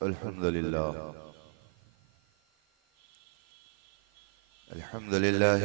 अल्हम्दुलिल्लाह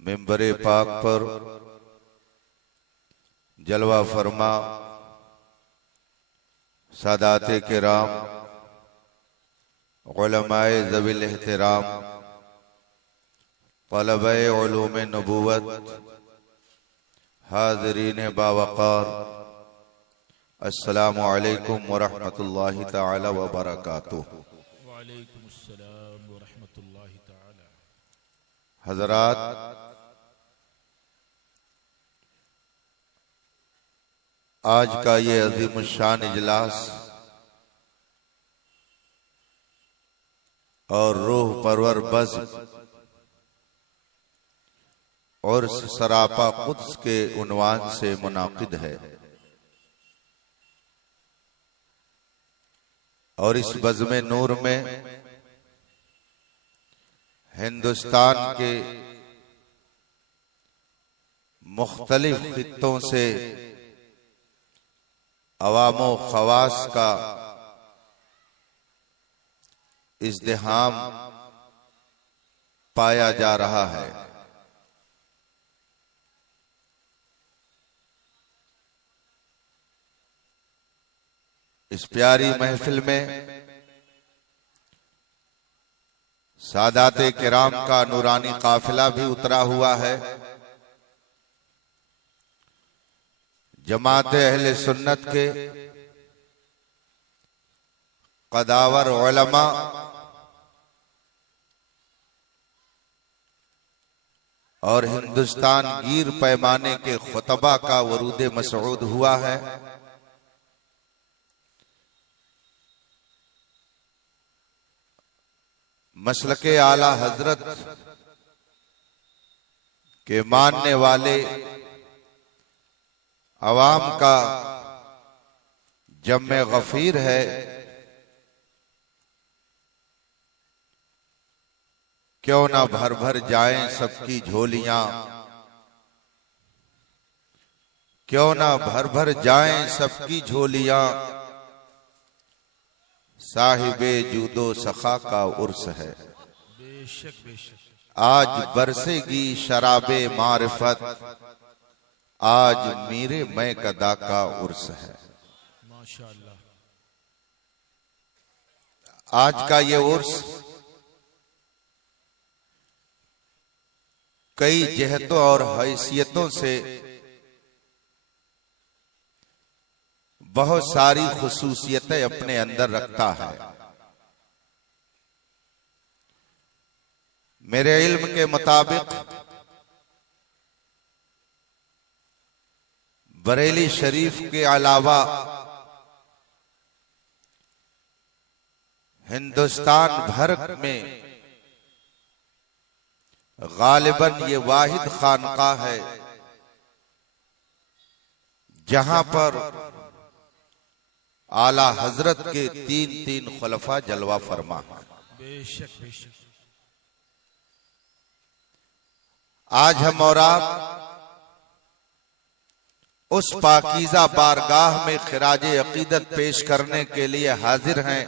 मिंबर पाक पर जलवा फरमा सादाते किराम उलमाए ज़विल एहतराम तलबे उलूम नबूवत हाज़रीन बावक़ार अस्सलामु अलैकुम व रहमतुल्लाहि तआला व बरकातुहू। वालेकुम अस्सलाम व रहमतुल्लाहि तआला। हज़रात, आज का ये अज़ीम शान इजलास और रूह परवर बज़्म और सरापा कुद्स के उन्वान से मुनाकिद है और इस बज़्म नूर में हिंदुस्तान के मुख्तलिफ खित्तों से अवामो खवास का इज़्दिहाम पाया जा रहा है। इस प्यारी महफिल में सादाते किराम का नूरानी काफिला भी उतरा हुआ है। जमाते अहले सुन्नत के कदावर उलमा और हिंदुस्तान गिर पैमाने के खुतबा का वरूद मसऊद हुआ है। मसलके आला हजरत के मानने वाले अवाम का जम्मे गफीर है। क्यों ना भर भर जाएं सबकी झोलियां, क्यों ना भर भर जाएं सबकी झोलियां, साहिबे जूदो सखा का उर्स है। बेशक बेशक। आज बरसेगी शराबे मारिफत, आज मीरे मैं कदा का उर्स है। माशाअल्लाह। आज का ये उर्स कई जहतों और हैसियतों से बहुत सारी खुसूसियतें अपने अंदर रखता है। मेरे इल्म के मुताबिक बरेली शरीफ के अलावा हिंदुस्तान भर में गालिबन ये वाहिद खानकाह है जहां पर आला हजरत के तीन तीन खुलफा जलवा फरमा। बेशक बेशक। आज हम और आप उस पाकीज़ा बारगाह में खिराज अकीदत पेश करने के लिए हाजिर हैं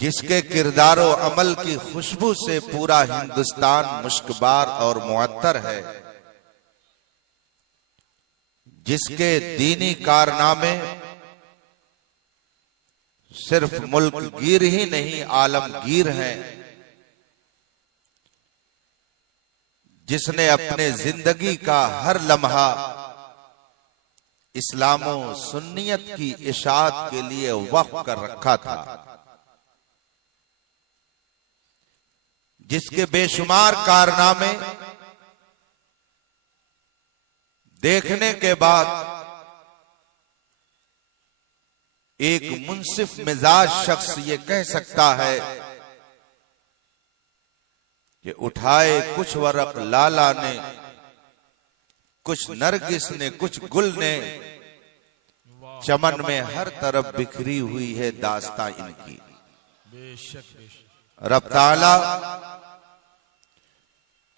जिसके किरदारो अमल की खुशबू से पूरा हिंदुस्तान मुश्कबार और मुअत्तर है, जिसके दीनी कारनामे सिर्फ मुल्क गिर ही नहीं आलमगीर हैं, जिसने अपने जिंदगी का हर लम्हा इस्लामो सुन्नियत की इशाअत के लिए वक्फ कर रखा था, जिसके बेशुमार कारनामे देखने के बाद एक मुंसिफ मिजाज शख्स ये कह सकता है कि उठाए कुछ वरक लाला ने, कुछ नरगिस ने, कुछ गुल ने, चमन में हर तरफ बिखरी हुई है दास्तां इनकी। बेशक बेशक। रब ताला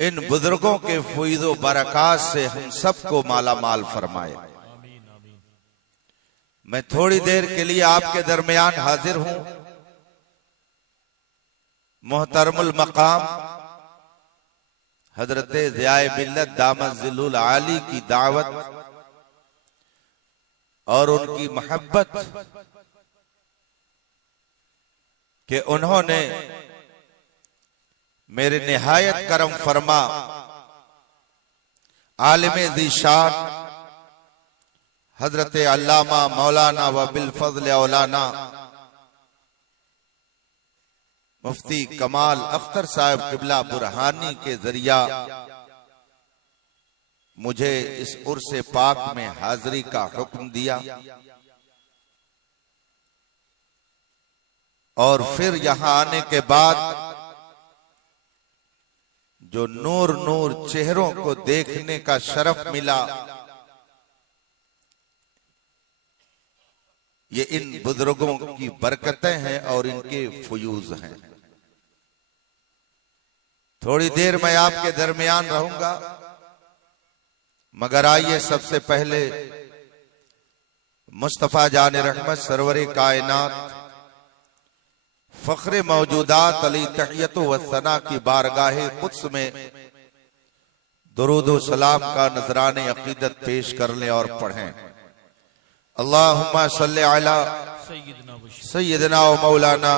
इन बुजुर्गों के फुइदो बरकात से हम सबको माला माल फरमाए। आमीन आमीन। मैं थोड़ी देर के लिए आपके दरमियान हाजिर हूं। मोहतरमुल मकाम हजरत ज़ियाए मिल्लत दामत ज़िल्लुल आली की दावत और उनकी मोहब्बत कि उन्होंने मेरे निहायत करम फरमा आलिम ज़ीशान हजरत अल्लामा मौलाना व बिल फज़ल औलाना मुफ्ती कमाल अख्तर साहब किबला बुरहानी के जरिया मुझे इस उर्स पाक में हाजिरी का हुक्म दिया और फिर यहां आने के बाद जो नूर नूर चेहरों को देखने का शरफ मिला, ये इन बुजुर्गों की बरकतें हैं और इनके फयूज हैं। थोड़ी देर मैं आपके दरमियान रहूंगा, मगर आइए सबसे पहले मुस्तफा जान रहमत सरवरे कायनात फख्रे मौजूदात अली तहियत व सना की बारगाहे कुद्स में दुरूद व सलाम का नजराने अकीदत पेश कर लें और पढ़ें। अल्लाहुम्मा सल्ली अला सय्यदना व मौलाना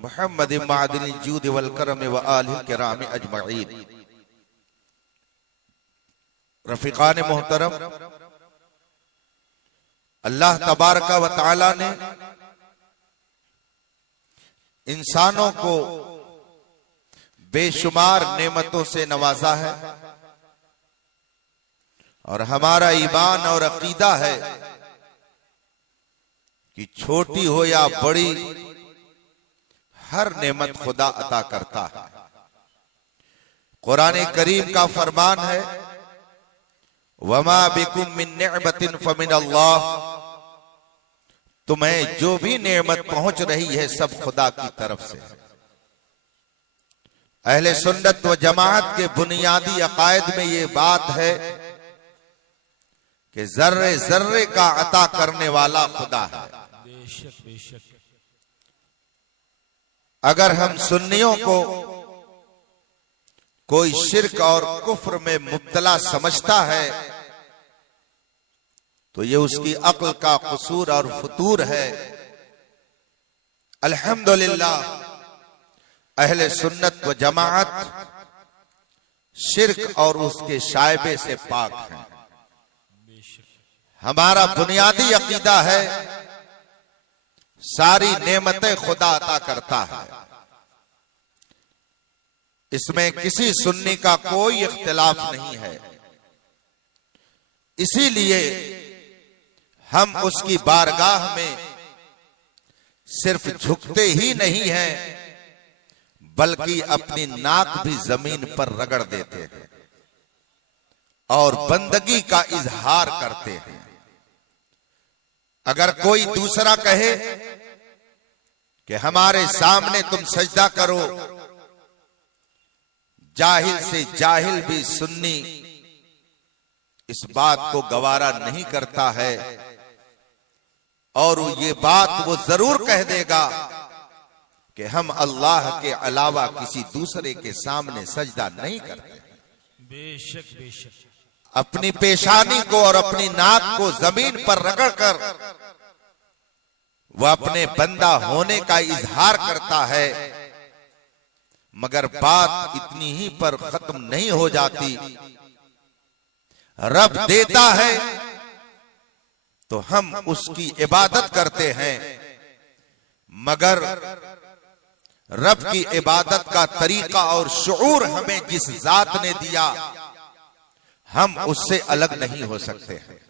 मुहम्मद मादिल जूद वल करम व आलिहि किराम अजमईन। रफीकान मोहतरम, अल्लाह तबारक व तआला ने इंसानों को बेशुमार नेमतों से नवाजा है और हमारा ईमान और अकीदा है कि छोटी हो या बड़ी हर नेमत खुदा अता करता है। कुरान करीम का फरमान है, वमा बिकुम मिन निअमतिन फमिन अल्लाह, तुम्हें जो भी नेमत पहुंच रही है सब खुदा की तरफ से। अहले सुन्नत व जमात के बुनियादी अकायद में ये बात है कि जर्रे जर्रे का अता करने वाला खुदा है। बेशक बेशक। अगर हम सुन्नियों को कोई शिर्क और कुफ्र में मुब्तला समझता है तो ये उसकी अक्ल का कसूर और फतूर है। अल्हम्दुलिल्लाह अहले सुन्नत व जमात शिर्क और उसके शायबे से पाक हैं। हमारा बुनियादी अकीदा है सारी नेमतें खुदा अता करता है, इसमें किसी सुन्नी का कोई इख्तिलाफ नहीं है। इसीलिए हम उसकी बारगाह में सिर्फ झुकते ही नहीं हैं बल्कि अपनी नाक भी जमीन पर रगड़ देते हैं और बंदगी का इजहार करते हैं। अगर कोई दूसरा कहे कि हमारे सामने तुम सजदा करो, जाहिल से जाहिल भी सुन्नी इस बात को गवारा नहीं करता है और ये बात वो जरूर कह देगा कि हम अल्लाह के अलावा किसी दूसरे के सामने सजदा नहीं करते। बेशक बेशक अपनी पेशानी को और अपनी नाक को जमीन पर रगड़कर वह अपने बंदा होने का इजहार करता है, मगर बात इतनी ही पर खत्म नहीं हो जाती। रब देता है तो हम उसकी इबादत करते हैं, मगर रब की इबादत का तरीका और शऊर हमें जिस जात ने दिया, हम उससे अलग नहीं हो सकते हैं।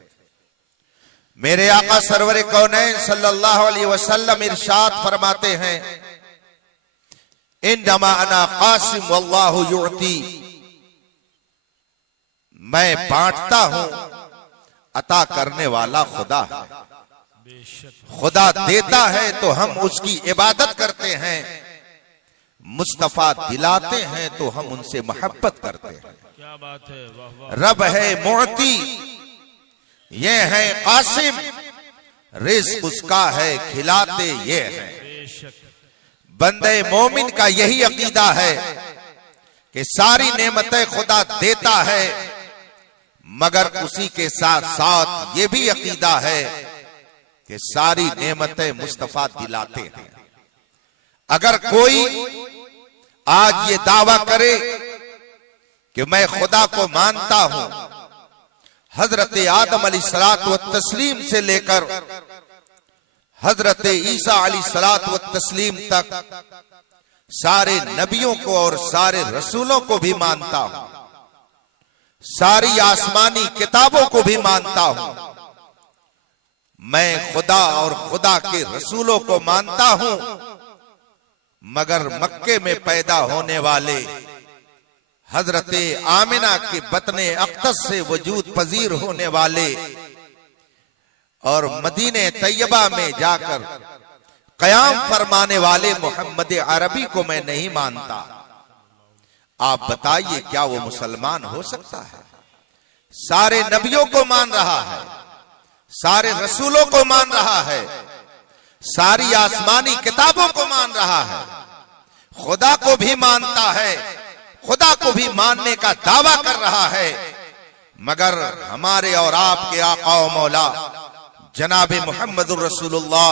मेरे आका सरवर कौनैन सल्लल्लाहु अलैहि वसल्लम इरशाद फरमाते हैं, इन्नमा अना कासिम वल्लाहु युअती, मैं बांटता हूं, अता करने वाला खुदा है। बेशक खुदा देता है तो हम उसकी इबादत करते हैं, मुस्तफा दिलाते हैं तो हम उनसे मोहब्बत करते हैं। क्या बात है, वाह वाह। रब है मुअती, ये है कासिम, रिज़्क उसका है, खिलाते ये है। बेशक बंदे मोमिन का यही अकीदा है कि सारी नेमतें खुदा देता है, मगर उसी के साथ साथ ये भी अकीदा है कि सारी नेमतें मुस्तफा दिलाते हैं। अगर कोई आज ये दावा करे कि मैं खुदा को मानता हूं, हजरत आदम अलैहिस्सलात व तस्लीम से लेकर हजरत ईसा अलैहिस्सलात व तस्लीम तक सारे नबियों को और सारे रसूलों को भी मानता हूं, सारी आसमानी किताबों को भी मानता हूं, मैं खुदा और खुदा के रसूलों को मानता हूं, मगर मक्के में पैदा होने वाले हजरत आमिना के बतने अक्दस से वजूद पजीर होने वाले और मदीने तैयबा में जाकर कयाम फरमाने वाले मोहम्मद अरबी को मैं नहीं मानता। आप बताइए क्या वो मुसलमान हो सकता है? सारे नबियों को मान रहा है, सारे रसूलों को मान रहा है, सारी आसमानी किताबों को मान रहा है, खुदा को भी मानता है, खुदा को भी मानने का दावा कर रहा है, मगर हमारे और आपके आका और मौला जनाब मुहम्मदुर रसूलुल्लाह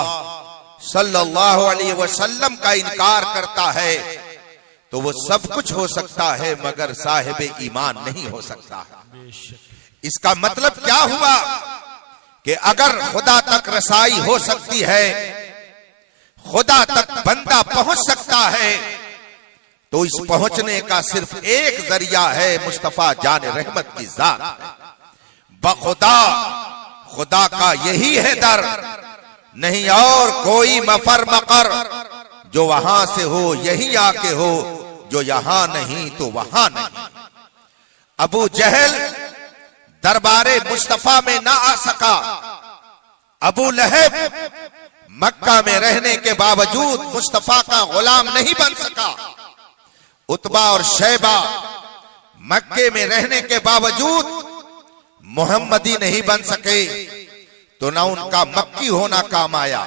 सल्लल्लाहु अलैहि वसल्लम का इनकार करता है, तो वो सब कुछ हो सकता है मगर साहिब ईमान नहीं हो सकता है। इसका मतलब क्या हुआ कि अगर खुदा तक रसाई हो सकती है, खुदा तक बंदा पहुंच सकता है, तो इस पहुंचने का सिर्फ एक जरिया है, मुस्तफा जान रहमत की जात है। बखुदा खुदा का यही है दर, नहीं और कोई मफर मकर, जो वहां से हो यही आके हो, जो यहां नहीं तो वहां नहीं। अबू जहल दरबारे मुस्तफा में ना आ सका, अबू लहब मक्का में रहने के बावजूद मुस्तफा का गुलाम नहीं बन सका, उतबा और शैबा मक्के में रहने के बावजूद मोहम्मदी नहीं बन सके, तो न उनका मक्की होना काम आया,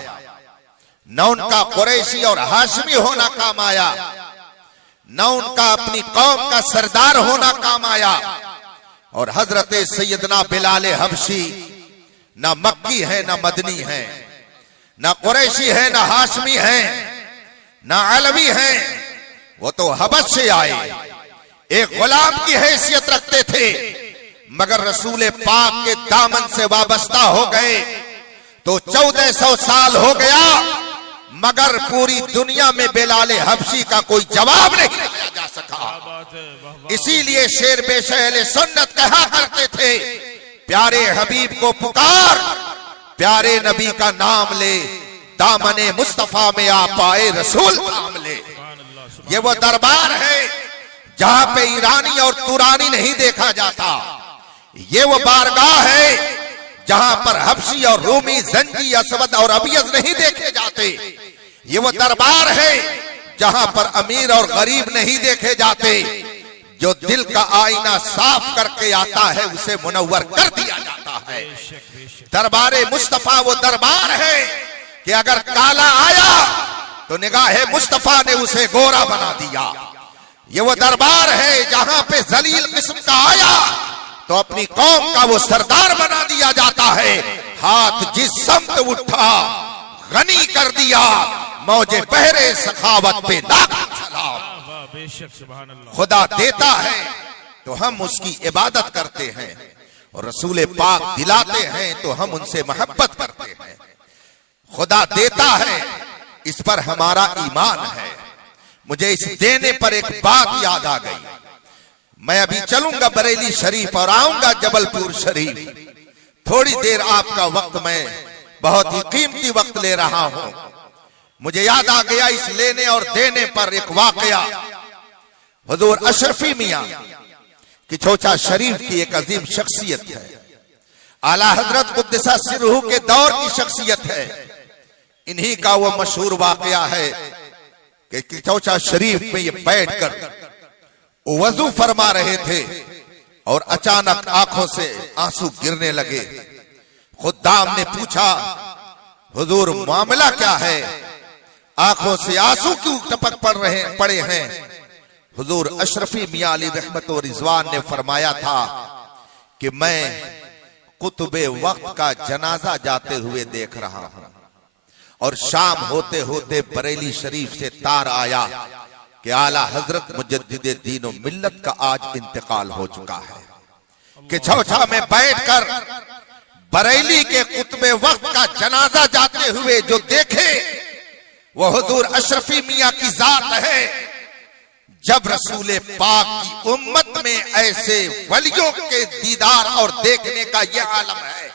न उनका कुरैशी और हाशमी होना काम आया, न उनका अपनी कौम का सरदार होना काम आया। और हजरत सैयदना बिलाल हबशी न मक्की है न मदनी है, न कुरैशी है न हाशमी है न अलवी है, वो तो हबश से आए, एक गुलाम की हैसियत रखते थे, मगर रसूल पाक के दामन से वाबस्ता हो गए तो 1400 साल हो गया, मगर पूरी दुनिया में बिलाल हबशी का कोई जवाब नहीं दिया जा सका। इसीलिए शेर बेशहले सुन्नत कहा करते थे, प्यारे हबीब को पुकार, प्यारे नबी का नाम ले, दामने मुस्तफा में आ पाए रसूल थाम ले। ये वो दरबार है जहां पे ईरानी और तुरानी नहीं देखा जाता, ये वो बारगाह है जहां पर हबशी और रूमी, जंजी, असवद और अबियज नहीं देखे जाते, ये वो दरबार है जहां पर अमीर और गरीब नहीं देखे जाते, जो दिल का आईना साफ करके आता है उसे मुनव्वर कर दिया जाता है। दरबारे मुस्तफा वो दरबार है कि अगर काला आया तो निगाहे मुस्तफा ने उसे गोरा बना दिया। ये वो दरबार है जहां पे जलील किस्म का आया तो अपनी कौम का वो सरदार बना दिया जाता है। हाथ जिस समत उठा गनी कर दिया, मौजे बहरे सखावत पे लाखों सलाम। वाह बेशक सुभान अल्लाह। खुदा देता है तो हम उसकी इबादत करते हैं, और रसूल पाक दिलाते हैं तो हम उनसे मोहब्बत करते हैं। खुदा देता है, इस पर हमारा ईमान है। मुझे इस देने पर एक बात याद आ गई। मैं अभी चलूंगा बरेली शरीफ और आऊंगा जबलपुर शरीफ। थोड़ी देर आपका वक्त मैं बहुत ही कीमती वक्त ले रहा हूं। मुझे याद आ गया इस लेने और देने पर एक वाकया। हुजूर अशरफी मियां कि चोचा शरीफ की एक अजीम शख्सियत है। आला हजरत कुद्दसा सिरहू के दौर की शख्सियत है। इन्हीं का वो मशहूर वाकया है कि चोचा शरीफ में ये बैठकर वजू फरमा रहे थे और अचानक आंखों से आंसू गिरने लगे। खुद्दाम ने पूछा, हुजूर मामला क्या है, आंखों से आंसू क्यों टपक पड़े हैं? हुजूर अशरफी मियां अली रहमत व रिजवान ने फरमाया था कि मैं कुतुबे वक्त का जनाजा जाते हुए देख रहा हूं, और शाम होते होते बरेली शरीफ से तार आया कि आला हजरत मुजद्दिद दीन व मिल्लत का आज इंतकाल हो चुका है। कि चौथा में बैठकर बरेली के कुतुबे वक्त का जनाजा जाते हुए जो देखे वो हुजूर अशरफी मियां की जात है। जब रसूले पाक की उम्मत में ऐसे वलियों के दीदार और देखने का यह आलम है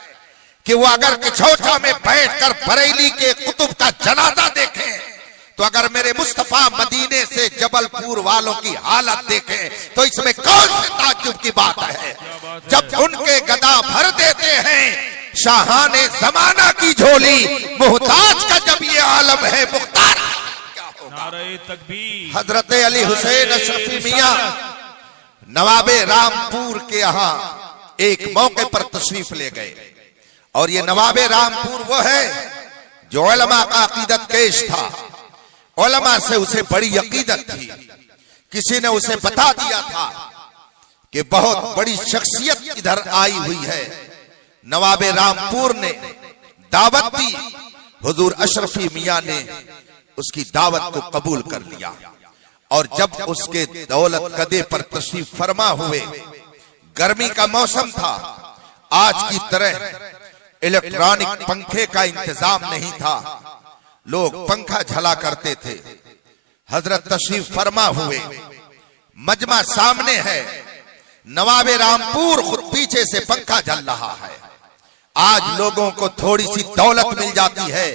कि वो अगर किछौछा में बैठकर बरेली के कुतुब का जनाजा देखें, तो अगर मेरे मुस्तफा मदीने से जबलपुर वालों की हालत देखें तो इसमें कौन से ताज्जुब की बात है। जब उनके गदा भर देते हैं शाहाने जमाना की झोली, मुहताज का जब ये आलम है मुख्तार नारे तकबीर। हजरत अली हुसैन अशरफी मियां नवाबे रामपुर के यहाँ एक मौके पर तशरीफ ले गए, और ये नवाबे रामपुर वो है जो उलमा का अकीदत केश था। उलमा से उसे बड़ी अकीदत थी। किसी ने उसे बता दिया था कि बहुत बड़ी शख्सियत इधर आई हुई है। नवाबे रामपुर ने दावत दी, हुजूर अशरफी मियां ने उसकी दावत को कबूल कर लिया, और जब उसके दौलत कदे पर तशरीफ फरमा हुए, गर्मी का मौसम था, आज की तरह इलेक्ट्रॉनिक पंखे का इंतजाम नहीं था, लोग पंखा झला करते थे। हजरत तशरीफ फरमा हुए, मजमा सामने है, नवाबे रामपुर खुद पीछे से पंखा झल रहा है। आज लोगों को थोड़ी सी दौलत मिल जाती है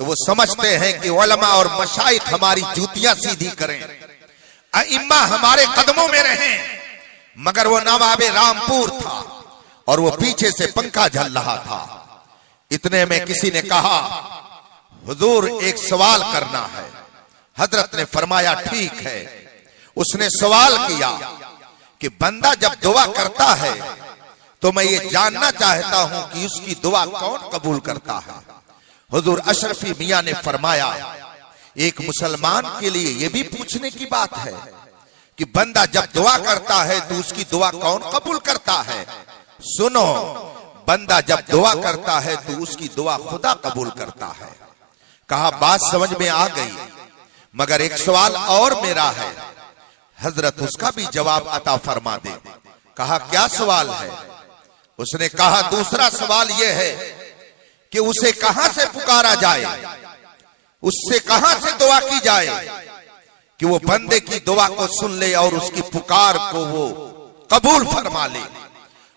तो वो समझते हैं कि उलमा और मशाइख हमारी जूतियां सीधी करें, अइम्मा हमारे कदमों में रहें, मगर वो नवाबे रामपुर था और वो पीछे से पंखा झल रहा था। इतने में किसी ने कहा, हुजूर एक सवाल करना है। हजरत ने फरमाया ठीक है। उसने सवाल किया कि बंदा जब दुआ करता है तो मैं ये जानना चाहता हूं कि उसकी दुआ कौन कबूल करता है। हुजूर अशरफी मियां ने फरमाया, एक मुसलमान के लिए यह भी पूछने की बात है कि बंदा जब दुआ करता है तो उसकी दुआ कौन कबूल करता है। सुनो, बंदा जब दुआ करता है तो उसकी दुआ खुदा कबूल करता है। कहा बात समझ में आ गई, मगर एक सवाल और मेरा है, हजरत उसका भी जवाब अता फरमा दे। कहा क्या सवाल है। उसने कहा दूसरा सवाल यह है कि उसे कहां से पुकारा जाए, उससे कहां से दुआ की जाए कि वो बंदे की दुआ को सुन ले और उसकी पुकार को वो कबूल फरमा ले।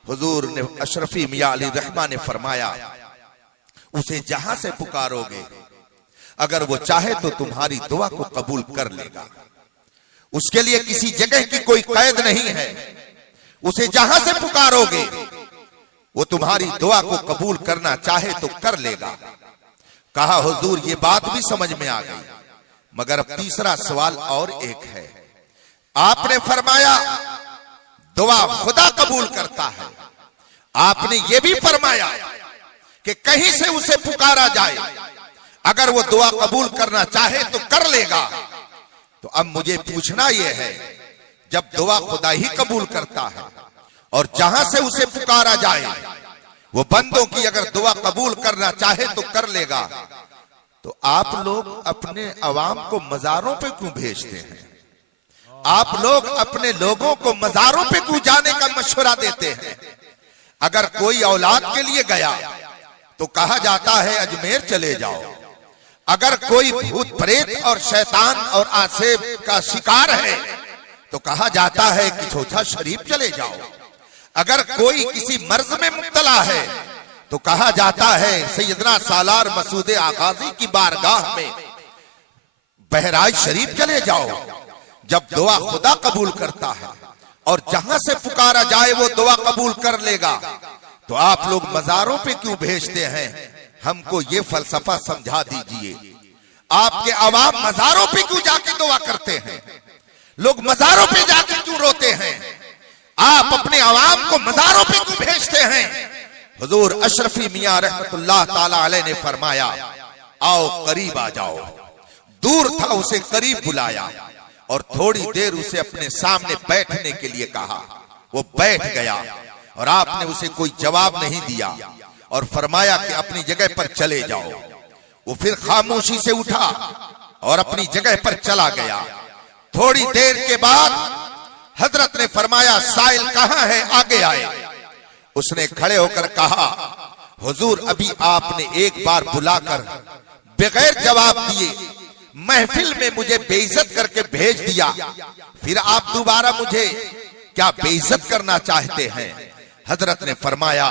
हुजूर ने अशरफी मियां अली रहमा ने फरमाया, उसे जहां से पुकारोगे अगर वो चाहे तो तुम्हारी दुआ को कबूल कर लेगा। उसके लिए किसी जगह की कोई कैद नहीं है। उसे जहां से पुकारोगे वो तुम्हारी दुआ को कबूल करना चाहे तो कर लेगा। कहा हुजूर ये बात भी समझ में आ गई, मगर अब तीसरा सवाल और एक है। आपने फरमाया दुआ खुदा कबूल करता है, आपने ये भी फरमाया कि कहीं से उसे पुकारा जाए, अगर वो दुआ कबूल करना चाहे तो कर लेगा। तो अब मुझे पूछना यह है, जब दुआ खुदा ही कबूल करता है और जहां से उसे पुकारा जाए वो बंदों की अगर दुआ कबूल करना चाहे तो कर लेगा, तो आप लोग अपने अवाम को मजारों पे क्यों भेजते हैं? आप लोग अपने लोगों को मजारों पे क्यों जाने का मशवरा देते हैं? अगर कोई औलाद के लिए गया तो कहा जाता है अजमेर चले जाओ। अगर कोई भूत प्रेत और शैतान और आसेब का शिकार है तो कहा जाता है कि चौथा शरीफ चले जाओ। अगर कोई किसी मर्ज में मुब्तला है तो कहा जाता है सैयदना सालार मसूद आगाजी की बारगाह में बहराइच शरीफ चले जाओ। जब दुआ खुदा कबूल करता है और जहां से पुकारा जाए वो दुआ कबूल कर लेगा, तो आप लोग मजारों पे क्यों भेजते हैं? हमको ये फलसफा समझा दीजिए। आपके अवाम मजारों पे क्यों जाके दुआ करते हैं? लोग मजारों पे जाके क्यों रोते हैं? आप अपने अवाम को मजारों पे क्यों भेजते हैं? हुजूर अशरफी मियां रहमतुल्लाह ताला अलैह ने फरमाया, आओ करीब आ जाओ। दूर था उसे करीब बुलाया और थोड़ी देर उसे अपने सामने बैठने के लिए कहा। वो बैठ गया और आपने उसे कोई जवाब नहीं दिया और फरमाया कि अपनी जगह पर चले जाओ। वो फिर खामोशी से उठा और अपनी जगह पर चला गया। थोड़ी देर के बाद हजरत ने फरमाया, साइल कहां है, आगे आए। उसने खड़े होकर कहा, हुजूर अभी आपने एक बार बुलाकर बगैर जवाब दिए महफिल में मुझे बेइज्जत करके भेज दिया, फिर आप दोबारा मुझे क्या बेइज्जत करना चाहते हैं? हजरत ने फरमाया,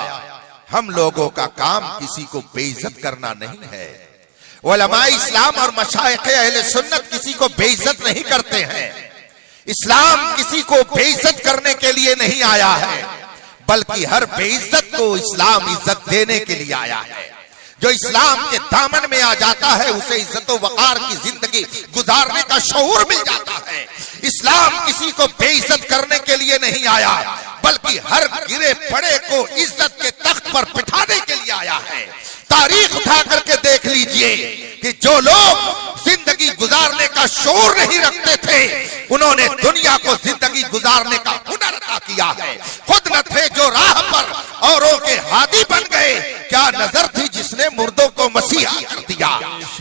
हम लोगों का काम किसी को बेइज्जत करना नहीं है। उलमाए इस्लाम और मशाइखे अहले सुन्नत किसी को बेइज्जत नहीं करते हैं। इस्लाम किसी को बेइज्जत करने के लिए नहीं आया है, बल्कि हर बेइज्जत को इस्लाम इज्जत देने के लिए आया है। जो इस्लाम के दामन में आ जाता है उसे इज्जत व वकार की जिंदगी गुजारने का शऊर मिल जाता है। इस्लाम किसी को बेइज्जत करने के लिए नहीं आया, बल्कि हर गिरे पड़े को इज्जत के तख्त पर बिठाने के लिए आया है। तारीख उठा करके देख लीजिए कि जो लोग जिंदगी गुजारने का शऊर नहीं रखते थे, उन्होंने दुनिया को जिंदगी गुजारने का हुनर अता किया है। खुद न थे जो राह पर औरों के हादी बन गए, क्या नजर थी जिसने मुर्दों को मसीहा कर दिया।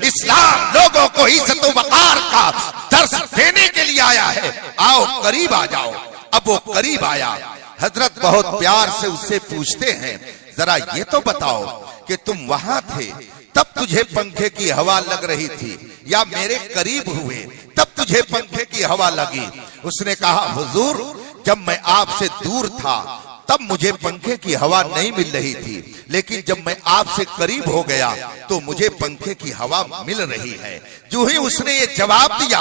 इस्लाम लोगों को इज्जत व वकार का दर्स देने के लिए आया है। आओ करीब आ जाओ। अब वो करीब आया। हजरत बहुत प्यार से उससे पूछते हैं, जरा ये तो बताओ कि तुम वहां थे तब तुझे पंखे की हवा लग रही थी, या मेरे करीब हुए तब तुझे पंखे की हवा लगी? उसने कहा, हुजूर जब मैं आपसे दूर था तब मुझे पंखे की हवा नहीं मिल रही थी, लेकिन जब मैं आपसे करीब हो गया तो मुझे पंखे की हवा मिल रही है। जो ही उसने ये जवाब दिया,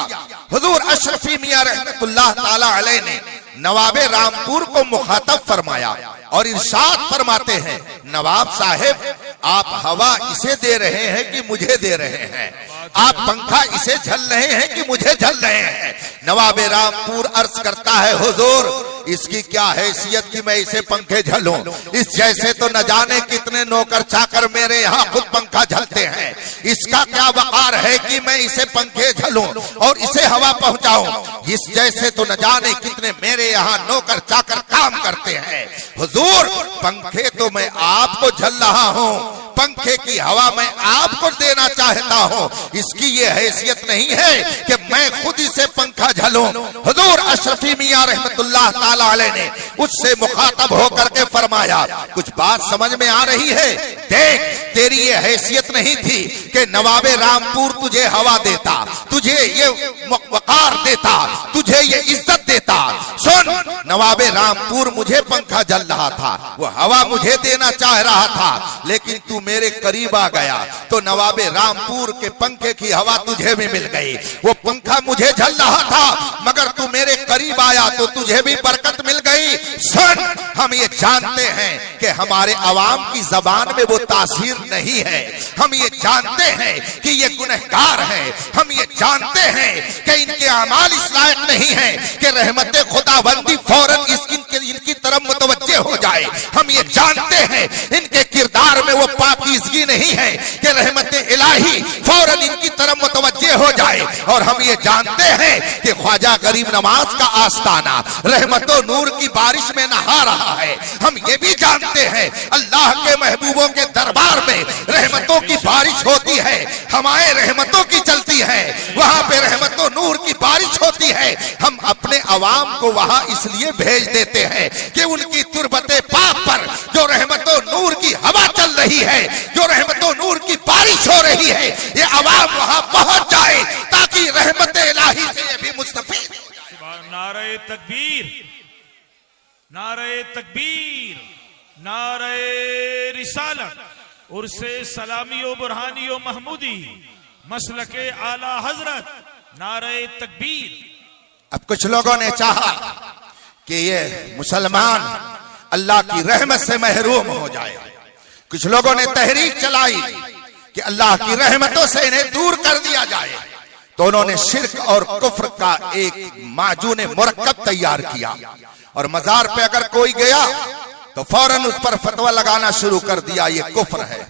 हुजूर अशरफी मियां रहमतुल्लाह ताला अलैह ने नवाबे रामपुर को मुखातब फरमाया और इरशाद फरमाते हैं, नवाब साहब आप हवा इसे दे रहे हैं कि मुझे दे रहे हैं? आप पंखा इसे झल रहे हैं कि मुझे झल रहे हैं? नवाबे रामपुर अर्ज करता है, हुजूर इसकी क्या हैसियत कि मैं इसे पंखे झलूं? इस जैसे तो न जाने कितने नौकर चाकर मेरे यहाँ खुद पंखा झलते हैं। इसका क्या वकार है कि मैं इसे पंखे झलूं और इसे हवा पहुंचाऊं? इस जैसे तो न जाने कितने मेरे यहाँ नौकर चाकर काम करते हैं। हुजूर पंखे तो मैं आपको झल रहा हूँ, पंखे की हवा मैं आपको देना चाहता हूँ। इसकी ये हैसियत नहीं है कि मैं खुद इसे पंखा झलूं। हुजूर अशरफी मियां रहमतुल्लाह ताला अलैह ने उससे मुखातब होकर के फरमाया, कुछ बात समझ में आ रही है? देख तेरी ये हैसियत नहीं थी कि नवाबे रामपुर तुझे हवा देता, तुझे ये वकार देता, तुझे ये इज्जत देता। सुन, नवाबे रामपुर मुझे पंखा झल रहा था, वो हवा मुझे देना चाह रहा था, लेकिन तू मेरे करीब आ गया तो नवाबे रामपुर के पंखे की हवा तुझे भी मिल गई। वो पंखा मुझे झल रहा था मगर तू मेरे करीब आया तो तुझे भी बरकत मिल गई। सुन, हम ये जानते हैं कि हमारे अवाम की जबान में वो तासीर नहीं है। हम ये जानते हैं कि ये गुनहगार है। हम ये जानते हैं कि इनके अमाल इस लायक नहीं है कि रहमत खुदाबंदी फौरन इनकी तरफ मुतवज्जे हो जाए। हम ये जानते हैं इनके किरदार दरबार में वो पाकीज़गी नहीं है कि रहमत इलाही फौरन इनकी तरफ मुतवज्जे हो जाए। और हम ये जानते हैं कि ख्वाजा गरीब नवाज का आस्ताना रहमतो नूर की बारिश में नहा रहा है। हम ये भी जानते हैं अल्लाह के महबूबों के दरबार में रहमतों की बारिश होती है, हमारे रहमतों की चलती है, वहां पे रहमतो नूर की बारिश होती है। हम अपने अवाम को वहां इसलिए भेज देते हैं कि उनकी तुरबते पाक पर जो रहमतो नूर की हवा चल रही है, जो रहमतो नूर की बारिश हो रही है, ये अवाम वहां पहुंच जाए ताकि रहमत इलाही से ये भी मुस्तफीद हो जाए। नारे तकबीर, नारे तकबीर, नारे रिसालत, उर्से सलामी ओ बुरहानी ओ महमूदी, मसलके आला हजरत, नारे तकबीर। अब कुछ लोगों ने चाहा कि ये मुसलमान अल्लाह की रहमत से महरूम हो जाए। कुछ लोगों ने तहरीक चलाई कि अल्लाह की रहमतों से इन्हें दूर कर दिया जाए। तो उन्होंने शिर्क और कुफ्र का एक माजून मुरक्कब तैयार किया और मजार पे अगर कोई गया तो फौरन उस पर फतवा लगाना शुरू कर दिया, ये कुफ्र है।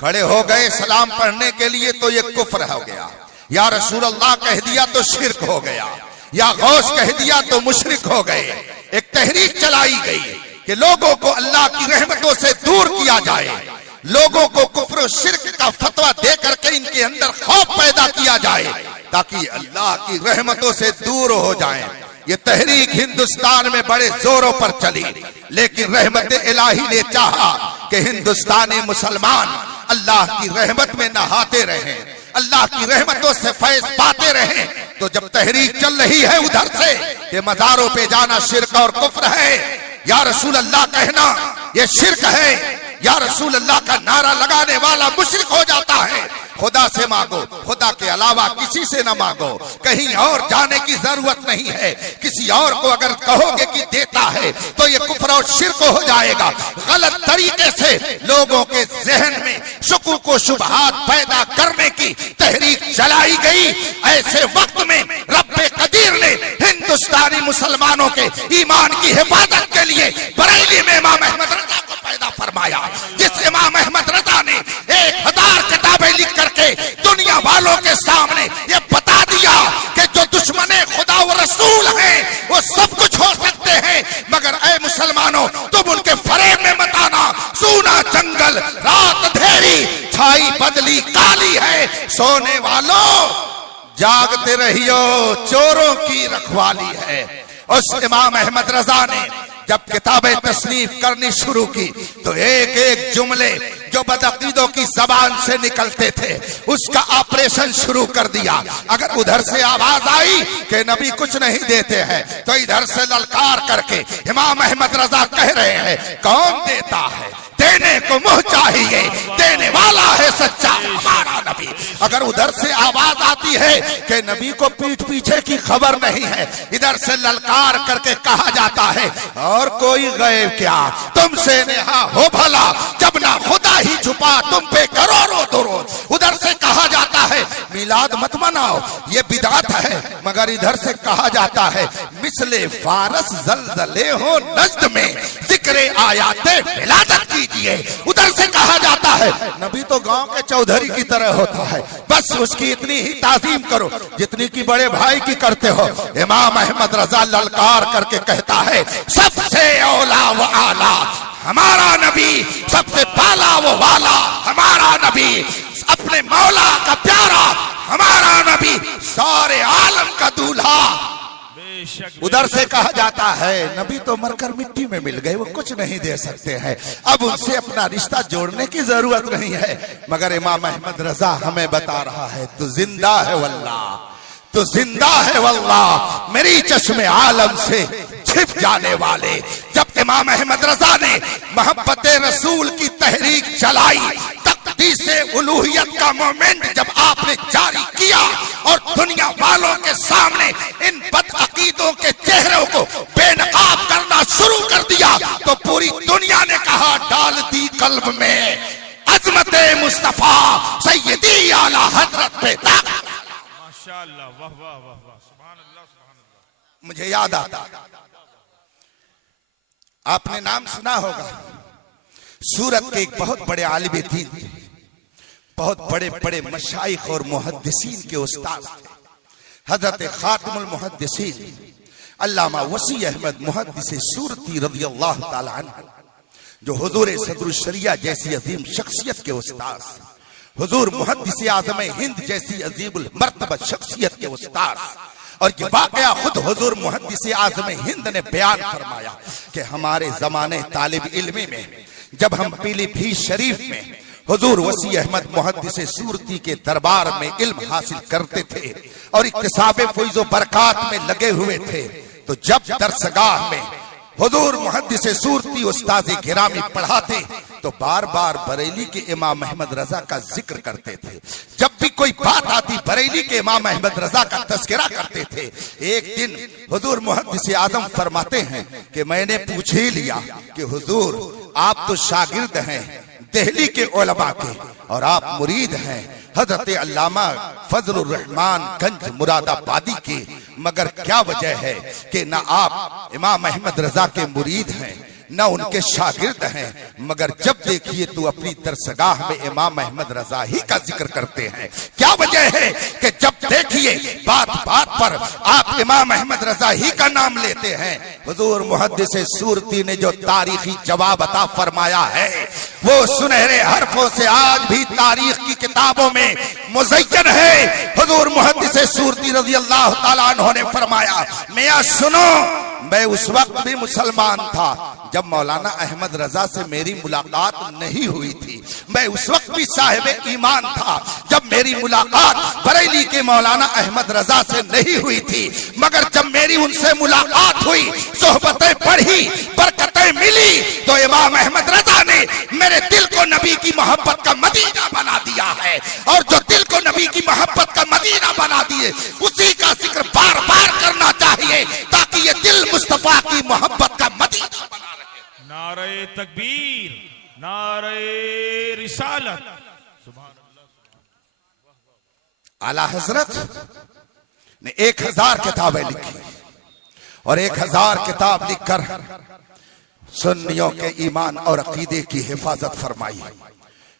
खड़े हो गए सलाम पढ़ने के लिए तो ये कुफ्र हो गया, या रसूल अल्लाह कह दिया तो शिर्क हो गया, या गौस कह दिया तो मुशरिक हो गए। एक तहरीक चलाई गई कि लोगों को अल्लाह की रहमतों से दूर किया जाए, लोगों को कुफ्र शिर्क का फतवा दे करके इनके अंदर खौफ पैदा किया जाए ताकि अल्लाह की रहमतों से दूर हो जाएं। ये तहरीक हिंदुस्तान में बड़े जोरों पर चली, लेकिन रहमत इलाही ने चाहा कि हिंदुस्तानी मुसलमान अल्लाह की रहमत में नहाते रहें, अल्लाह की रहमतों से फैज पाते रहें। तो जब तहरीक चल रही है उधर से कि मजारों पे जाना शिर्क और कुफ्र है, या रसूल अल्लाह कहना ये शिर्क है, या रसूल अल्लाह का नारा लगाने वाला मुशरिक हो जाता है। खुदा से मांगो, खुदा के अलावा किसी से न मांगो, कहीं और जाने की जरूरत नहीं है। किसी और को अगर कहोगे कि देता है तो ये कुफ्र और शिर्क हो जाएगा। गलत तरीके से लोगों के जहन में शुक्र को शुबहात पैदा करने की तहरीक चलाई गई। ऐसे वक्त में रब्बे कदीर ने हिंदुस्तानी मुसलमानों के ईमान की हिफाजत के लिए बरेली में इमाम अहमद रजा को पैदा फरमाया, जिस इमाम अहमद रजा ने 1000 किताबें लिख करके दुनिया वालों के सामने ये बता दिया कि जो दुश्मने खुदा व रसूल हैं वो सब कुछ हो सकते हैं, मगर ऐ मुसलमानों तुम उनके फरेब में मत आना। सूना जंगल रात अंधेरी छाई बदली काली है, सोने वालों जागते रहियो चोरों की रखवाली है। उस इमाम अहमद रजा ने जब किताबें तस्नीफ करनी शुरू की तो एक एक जुमले जो बदअकीदों की जबान से निकलते थे उसका ऑपरेशन शुरू कर दिया। अगर उधर से आवाज आई कि नबी कुछ नहीं देते हैं तो इधर से ललकार करके इमाम अहमद रजा कह रहे हैं कौन देता है, देने को मुंह चाहिए, देने वाला है सच्चा हमारा नबी। अगर उधर से आवाज आती है कि नबी को पीठ पीछे की खबर नहीं है, इधर से ललकार करके कहा जाता है और कोई गैब क्या, तुमसे नेहा हो भला जब ना खुदा ही छुपा तुम पे करोड़ों दुरूद। उधर से कहा जाता है मिलाद मत मनाओ ये बिदात है, मगर इधर से कहा जाता है मिसले फारस जलजले हो नज्द में जिक्रे आयाते विलादत कीजिए। उधर से कहा जाता है नबी तो गांव के चौधरी की तरह होता है, बस उसकी इतनी ही ताजीम करो जितनी की बड़े भाई की करते हो। इमाम अहमद रजा ललकार करके कहता है सबसे औला व आला हमारा नबी, सबसे पाला वो वाला हमारा नबी, अपने मौला का प्यारा हमारा नबी, सारे आलम का दूल्हा। उधर से कहा जाता है नबी तो मरकर मिट्टी में मिल गए, वो कुछ नहीं दे सकते हैं, अब उनसे अपना रिश्ता जोड़ने की जरूरत नहीं है। मगर इमाम अहमद रजा हमें बता रहा है तू जिंदा है वल्लाह, तू जिंदा है वल्लाह, मेरी चश्मे आलम से छिप जाने वाले। जब इमाम अहमद रजा ने मोहब्बत रसूल की तहरीक चलाई, तक़दीसे उलूहियत का मोमेंट जब आपने जारी किया और दुनिया वालों के सामने इन बदअकीदों के चेहरों को बेनकाब करना शुरू कर दिया तो पूरी दुनिया ने कहा डाल दी कल्ब में अजमत मुस्तफा सैयदी आला हजरत पे ताकत। माशाअल्लाह, वाह वाह वाह वाह, सुभान अल्लाह सुभान अल्लाह। मुझे याद आता आपने नाम सुना होगा सूरत के एक बहुत बड़े आलिम दीन थे, बहुत बड़े बड़े मशाइख और मुहद्दिसीन के उस्ताद थे। हजरत खातिमुल मुहद्दिसीन अल्लामा वसी अहमद मुहद्दिस सूरती रज़ियल्लाहु ताला अन्हु, जो हुजूर सदरुल शरिया जैसी अजीम शख्सियत के उस्ताद, हुजूर मुहद्दिस आज़म हिंद जैसी अजीमुल मर्तबा शख्सियत के उस्ताद। और ये वाकया खुद हुजूर मुहद्दिस आज़म हिंद ने बयान फरमाया कि हमारे जमाने तालिब इल्मी में जब हम पीलीभीत शरीफ में हुजूर वसी अहमद मुहद्दिस सूरती के दरबार में इल्म हासिल करते थे और इक्तिसाब फैज़ व बरक़ात में लगे हुए थे, तो जब दरसगाह में हुजूर मुहद्दिस सूरती उस्ताद गिरामी पढ़ाते तो बार बार बरेली के इमाम अहमद रजा का जिक्र करते थे। जब भी कोई बात आती बरेली के इमाम अहमद रजा का तस्करा करते थे। एक दिन हुजूर मुहद्दिस आज़म फरमाते हैं कि मैंने पूछ ही लिया कि हुजूर आप तो शागिर्द हैं दिल्ली के उलमा के और आप मुरीद हैं हजरत अल्लामा फजलुर रहमान गंज मुरादाबादी के, मगर क्या वजह है कि ना आप इमाम अहमद रजा के मुरीद हैं न उनके शागिर्द हैं, मगर जब देखिए तो अपनी दरसगाह में इमाम अहमद रजा ही का जिक्र करते हैं। क्या वजह है कि जब देखिए बात बात पर आप इमाम अहमद रजा ही का नाम लेते हैं। हुजूर मुहद्दिस सूरती ने जो तारीखी जवाब अता फरमाया है वो सुनहरे हरफों से आज भी तारीख की किताबों में मुज़य्यन है। हुजूर मुहद्दिस सूरती रज़ियल्लाहु ताला अन्हु ने फरमाया, मियां सुनो, मैं उस वक्त भी मुसलमान था जब मौलाना अहमद रजा से मेरी मुलाकात नहीं हुई थी। मैं उस वक्त भी साहिब ईमान था जब मेरी मुलाकात बरेली के मौलाना अहमद रजा से नहीं हुई थी, मगर जब मेरी उनसे मुलाकात हुई, सोहबतें बढ़ी, बरकतें मिली, तो इमाम अहमद रजा ने मेरे दिल को नबी की मोहब्बत का मदीना बना दिया है। और जो दिल को नबी की मोहब्बत का मदीना बना दिए उसी का जिक्र बार बार करना चाहिए ताकि ये दिल मुस्तफा की मोहब्बत का मदीना बना रहे। नारे तकबीर, नारे रिसालत, सुभान अल्लाह। आला हजरत ने 1000 किताबें लिखी और 1000 किताब लिखकर सुन्नियों के ईमान और अकीदे की हिफाजत फरमाई।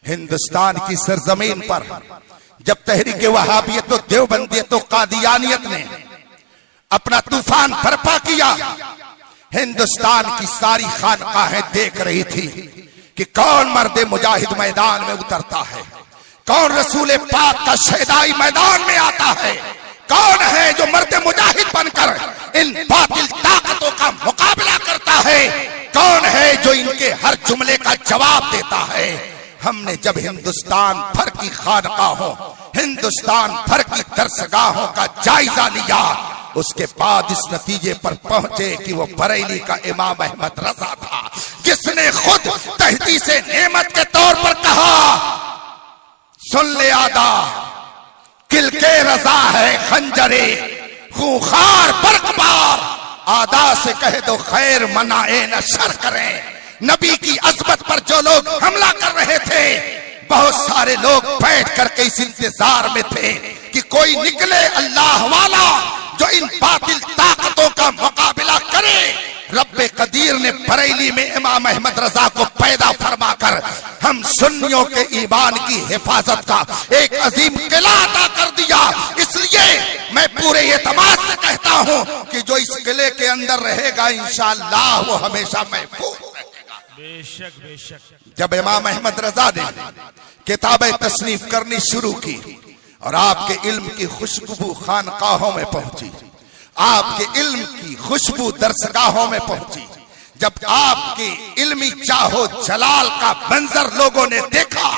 हिंदुस्तान की सरजमीन पर जब तहरीक वहाबियत, देवबंदियत, कादियानियत ने अपना तूफान बर्पा किया, हिंदुस्तान की सारी खानकाहें देख रही थी कि कौन मर्द मुजाहिद मैदान में उतरता है, कौन रसूल पाक का शहदाई मैदान में आता है, कौन है जो मर्द मुजाहिद बनकर इन बातिल ताकतों का मुकाबला करता है, कौन है जो इनके हर जुमले का जवाब देता है। हमने जब हिंदुस्तान भर की खानकाहों, हिंदुस्तान भर की दरसगाहों का जायजा लिया, उसके बाद इस नतीजे पर पहुंचे कि वो बरेली का इमाम अहमद रजा था जिसने खुद तहदीस नेमत के तौर पर कहा, सुन ले आदा किलके रजा है खंजरे खूंखार बरकबार, आदा से कह दो खैर मनाए न शर करें। नबी की अजमत पर जो लोग हमला कर रहे थे, बहुत सारे लोग बैठ करके इस इंतजार में थे कि कोई निकले अल्लाह वाला जो इन बातिल ताकतों का मुकाबला करे। रब्बे कदीर ने बरेली में इमाम अहमद रजा को पैदा फरमाकर हम सुन्नियों के ईमान की हिफाजत का एक अजीम किला अता कर दिया। इसलिए मैं पूरे एतमाद से कहता हूं कि जो इस किले के अंदर रहेगा इंशाअल्लाह वो हमेशा महफूज रहेगा। बेशक बेशक। जब इमाम अहमद रजा ने किताबें तसनीफ करनी शुरू की और आपके इल्म की खुशबू खानकाहों में पहुंची, आपके इल्म की खुशबू दरसगाहों में पहुंची, जब आपकी इल्मी चाहो जलाल का मंजर लोगों ने देखा,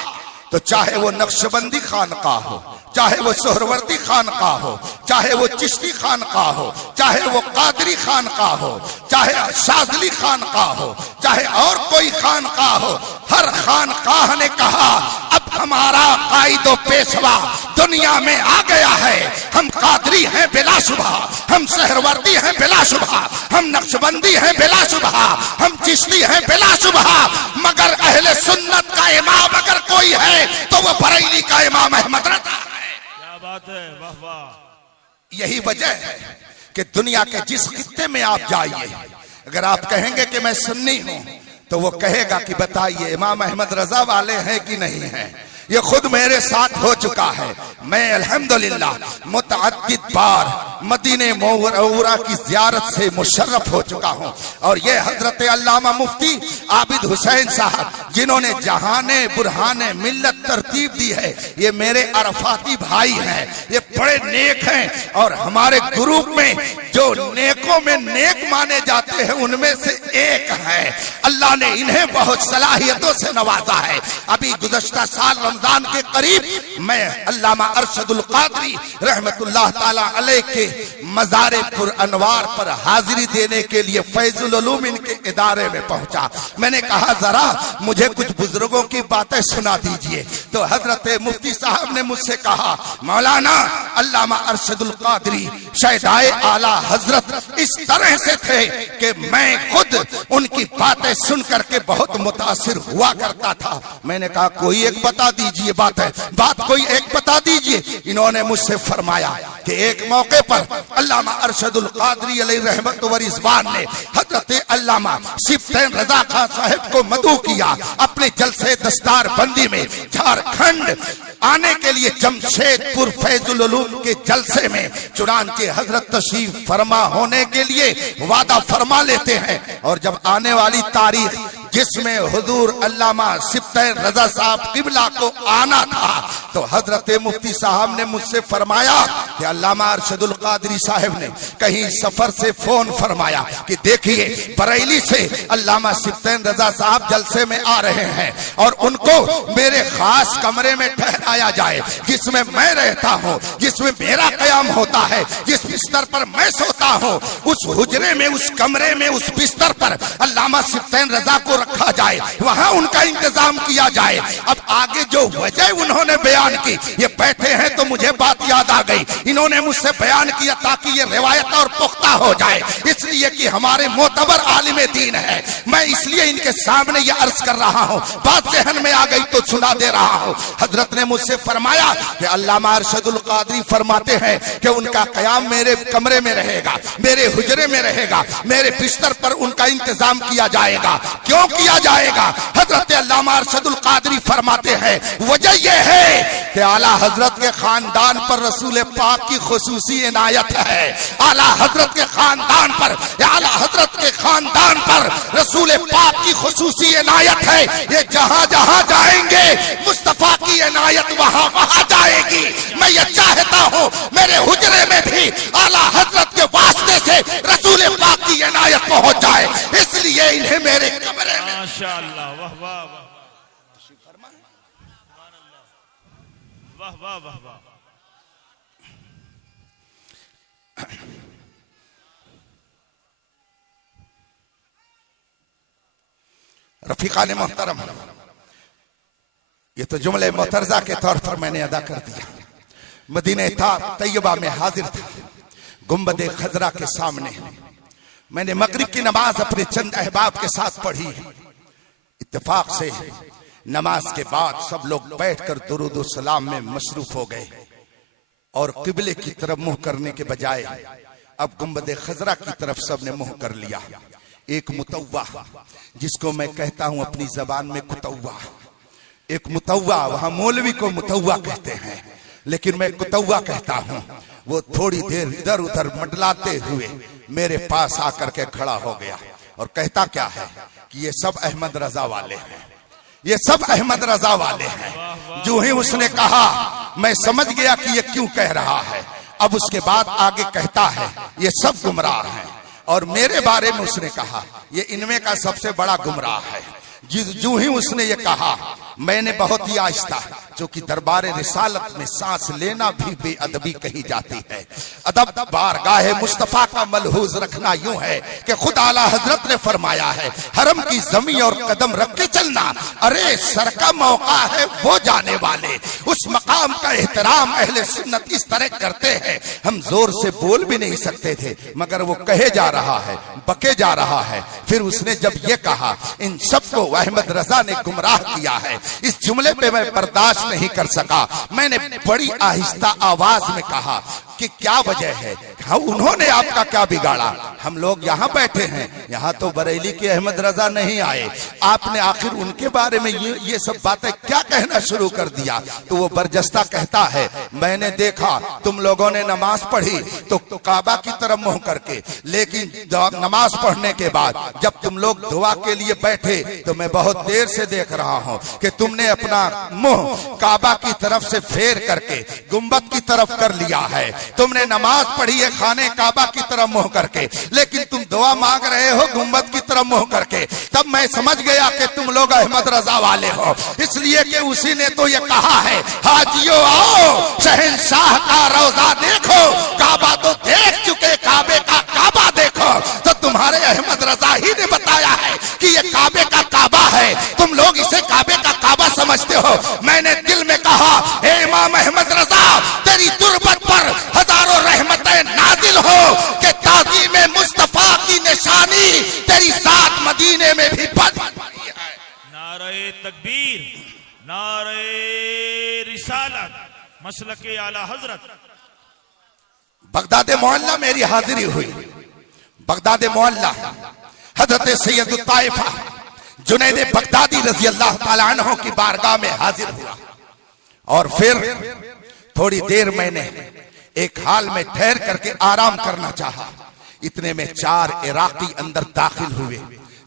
तो चाहे वो नक्शबंदी खानका हो, चाहे वो सोहरवर्दी खानका हो, चाहे वो चिश्ती खानका हो, चाहे वो कादरी खानका हो, चाहे शाजली खानका हो, चाहे और कोई खानका हो, हर खानकाह ने कहा अब हमारा कायदो पेशवा दुनिया में आ गया है। हम कादरी हैं बिलाशुबा, हम सहरवर्दी हैं बिलाशुबा, हम नक्शबंदी हैं बिलाशुबा, हम चिश्ती हैं बिलाशुबा, मगर अहले सुन्नत का इमाम अगर कोई है तो वो बरेली का इमाम अहमद रजा है। क्या बात है, वाह वाह। यही वजह है कि दुनिया के जिस खित्ते में आप जाइए, अगर आप कहेंगे कि मैं सुन्नी हूं तो वो कहेगा कि बताइए इमाम अहमद रजा वाले हैं कि नहीं हैं। ये खुद मेरे साथ हो चुका है। मैं अल्हम्दुलिल्लाह मुतअद्दिद बार मदीने मुनव्वरा की ज़ियारत से मुशर्रफ हो चुका हूँ। और ये हजरत अल्लामा मुफ्ती आबिद हुसैन साहब जिन्होंने जहाने बुरहाने मिल्लत तरतीब दी है, ये मेरे अरफाती भाई हैं, ये बड़े नेक हैं और हमारे ग्रुप में जो नेकों में नेक माने जाते हैं उनमें से एक है। अल्लाह ने इन्हें बहुत सलाहियतों से नवाजा है। अभी गुज़श्ता साल रमजान के करीब मैं अल्लामा अरशदुल कादरी रहमतुल्लाह ताला अलैह के मज़ारे पुर अनवार पर हाजिरी देने के लिए फैजुल उलूम इनके इदारे में पहुंचा। मैंने कहा जरा मुझे कुछ बुजुर्गों की बातें सुना दीजिए। तो हजरत मुफ्ती साहब ने मुझसे कहा, मौलाना अल्लामा अरशदुल कादरी शहदाए आला हजरत इस तरह से थे कि मैं खुद उनकी बातें सुन करके बहुत मुतासिर हुआ करता था। मैंने कहा कोई एक बता दीजिए बात कोई एक बता दीजिए। इन्होंने मुझसे फरमाया कि एक मौके पर अल्लामा अरशदुल कादरी अलैहि रहमत व रिज़वान ने हजरत अल्लामा सिफ्तैन रजा खान साहब को मदऊ किया। अपने जलसे दस्तार बंदी में झारखंड आने के लिए जमशेदपुर फैजुल उलूम के जलसे में चुनांचे हजरत तशरीफ फरमा होने के लिए वादा फरमा लेते हैं। और जब आने वाली तारीख जिसमें हुजूर अल्लामा सिफ्तैन रजा साहब किबला को आना था, तो हजरत मुफ्ती साहब ने मुझसे फरमाया कि अल्लामा अरशदुल कादरी साहब ने कहीं सफर से फोन फरमाया कि देखिए बरेली से अल्लामा सिफ्तैन रजा साहब जलसे में आ रहे हैं और उनको मेरे खास कमरे में ठहराया जाए जिसमें मैं रहता हूँ, जिसमें मेरा कयाम होता है, जिस बिस्तर पर मैं सोता हूँ, उस हुजरे में, उस कमरे में, उस बिस्तर पर अल्लामा सिफ्तैन रजा को रखा जाए, वहां उनका इंतजाम किया जाए। अब आगे जो वजह उन्होंने बयान की, ये बैठे हैं तो मुझे बात याद आ गई। इन्होंने मुझसे बयान किया ताकि ये रिवायत और पुख्ता हो जाए, इसलिए कि हमारे मोतबर आलिम दीन है। मैं इसलिए इनके सामने ये अर्ज कर रहा हूँ, बात जहन में आ गई तो सुना दे रहा हूँ। हजरत ने मुझसे फरमाया कि अल्लामा अरशदुल कादरी फरमाते हैं कि उनका कयाम मेरे कमरे में रहेगा, मेरे हुजरे में रहेगा, मेरे बिस्तर पर उनका इंतजाम किया जाएगा। क्यों किया जाएगा? हजरत अल्लामा अरशदुल कादरी फरमाते हैं वजह यह है कि आला हजरत के खानदान पर रसूल पाक की खुसूसी इनायत है। आला हजरत के खानदान पर, आला हजरत के खानदान पर रसूल पाक की खुसूसी इनायत है। ये जहां जहां जाएंगे मुस्तफा की इनायत वहां वहां जाएगी। मैं ये चाहता हूं मेरे हुजरे में भी आला हजरत के वास्ते से रसूल पाक की इनायत पहुंच जाए, इसलिए इन्हें मेरे कमरे में माशाअल्लाह। वाह वाह वाह वाह वाह वाह वाह। रफीका ने मोहतरम, ये तो जुमले मोतरजा के तौर पर मैंने अदा कर दिया। मदीने तैयबा में हाजिर था, गुंबदे खजरा के सामने मैंने मगरिब की नमाज अपने चंद अहबाब के साथ पढ़ी। इत्तेफाक से नमाज के बाद सब लोग बैठकर दुरूद व सलाम में मसरूफ हो गए और किबले की तरफ मुंह करने के बजाय अब गुंबदे खजरा की तरफ सबने मुंह कर लिया। एक मुतव्वा, जिसको मैं कहता हूं अपनी जबान में कुतव्वा, एक मुतव्वा, वहां मौलवी को मुतव्वा कहते हैं लेकिन मैं कुतव्वा कहता हूं, वो थोड़ी देर इधर उधर मंडलाते हुए मेरे पास आकर के खड़ा हो गया और कहता क्या है कि ये सब अहमद रजा वाले हैं, ये सब अहमद रजा वाले हैं। जो ही उसने कहा मैं समझ गया कि ये क्यों कह रहा है। अब उसके बाद आगे कहता है ये सब गुमराह हैं और मेरे बारे में उसने कहा ये इनमें का सबसे बड़ा गुमराह है। जो ही उसने ये कहा मैंने बहुत ही आहिस्ता, क्योंकि दरबार रिसालत में सांस लेना भी बेअदबी कही जाती है। अदब बारगाह मुस्तफा का मलहूज रखना यूं है कि खुद आला हजरत ने फरमाया है हरम की जमी और कदम रख के चलना, अरे सर का मौका है वो जाने वाले। उस मकाम का एहतराम अहले सुन्नत इस तरह करते हैं, हम जोर से बोल भी नहीं सकते थे मगर वो कहे जा रहा है, बके जा रहा है। फिर उसने जब ये कहा इन सबको अहमद रजा ने गुमराह किया है, इस जुमले पे मैं बर्दाश्त नहीं कर सका। मैंने बड़ी आहिस्ता आवाज में कहा कि क्या वजह है, हाँ उन्होंने आपका क्या बिगाड़ा? हम लोग यहाँ बैठे हैं, यहाँ तो बरेली के अहमद रजा नहीं आए, आपने आखिर उनके बारे में ये सब बातें क्या कहना शुरू कर दिया। तो वो बरजस्ता कहता है, मैंने देखा तुम लोगों ने नमाज पढ़ी तो काबा की तरफ मुंह करके, लेकिन नमाज पढ़ने के बाद जब तुम लोग दुआ के लिए बैठे तो मैं बहुत देर से देख रहा हूँ कि तुमने अपना मुंह काबा की तरफ से फेर करके गुंबद की तरफ कर लिया है। तुमने नमाज पढ़ी है खाने काबा की तरफ मुंह करके, लेकिन तुम दुआ मांग रहे हो गुंबद की तरफ मुंह करके। तब मैं समझ गया कि तुम लोग अहमद रजा वाले हो, इसलिए कि उसी ने तो ये कहा है, हाजियो आओ शहंशाह का रोजा देखो, काबा तो देख चुके, काबे का काबा देखो। तो तुम्हारे अहमद रजा ही ने बताया है कि ये काबे का काबा है, तुम लोग इसे काबे का काबा समझते हो। मैंने दिल में कहा, हे इमाम अहमद रजा, तेरी तुरबत पर हजारों रहमतें नाजिल हो कि ताज़ीम मुस्तफा की निशानी तेरी साथ मदीने में भी बन गई है। नारे तकबीर, नारे रिसालत, मसलके आला हजरत। बगदाद मोहल्ला मेरी हाजिरी हुई। बगदाद मोहल्ला हजरत सैयद ताइफा जुनैद बगदादी रजी अल्लाह ताला अन्हु की बारगाह में हाजिर हुआ, और फिर थोड़ी देर मैंने एक हाल में ठहर करके आराम करना चाहा। इतने में 4 इराकी अंदर दाखिल हुए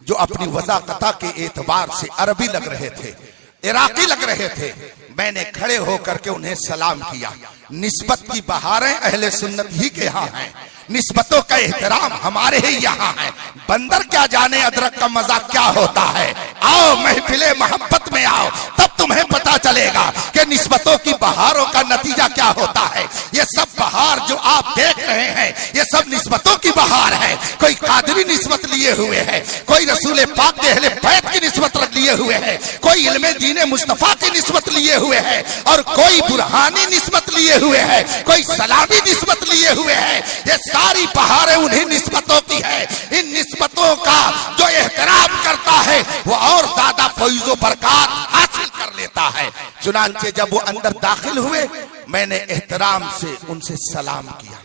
जो अपनी वजाकता के एतबार से अरबी लग रहे थे, इराकी लग रहे थे। मैंने खड़े होकर के उन्हें सलाम किया। निस्बत की बहारें अहले सुन्नत ही के यहाँ हैं, निस्बतों का एहतराम हमारे ही यहाँ है। बंदर क्या जाने अदरक का मजा क्या होता है। आओ महफिले मोहब्बत में आओ, तब तुम्हें पता चलेगा कि निस्बतों की बहारों का नतीजा क्या होता है। ये सब बहार जो आप देख रहे हैं, ये सब निस्बतों की बहार है। कोई कादरी निस्बत लिए हुए है, कोई रसूल पाक के अहले बैत की निस्बत लिए हुए है, कोई इल्मे दीन मुस्तफा की निस्बत लिए हुए है, और कोई बुरहानी निस्बत लिए हुए है, कोई सलामी निस्बत लिए हुए है। ये सारी बहारें उन्हीं निस्बतों की है। इन निस्बतों का जो एहतराम करता है वो और ज्यादा फैज़ो बरकत हासिल कर लेता है। चुनांचे जब वो अंदर दाखिल हुए, मैंने एहतराम से उनसे सलाम किया।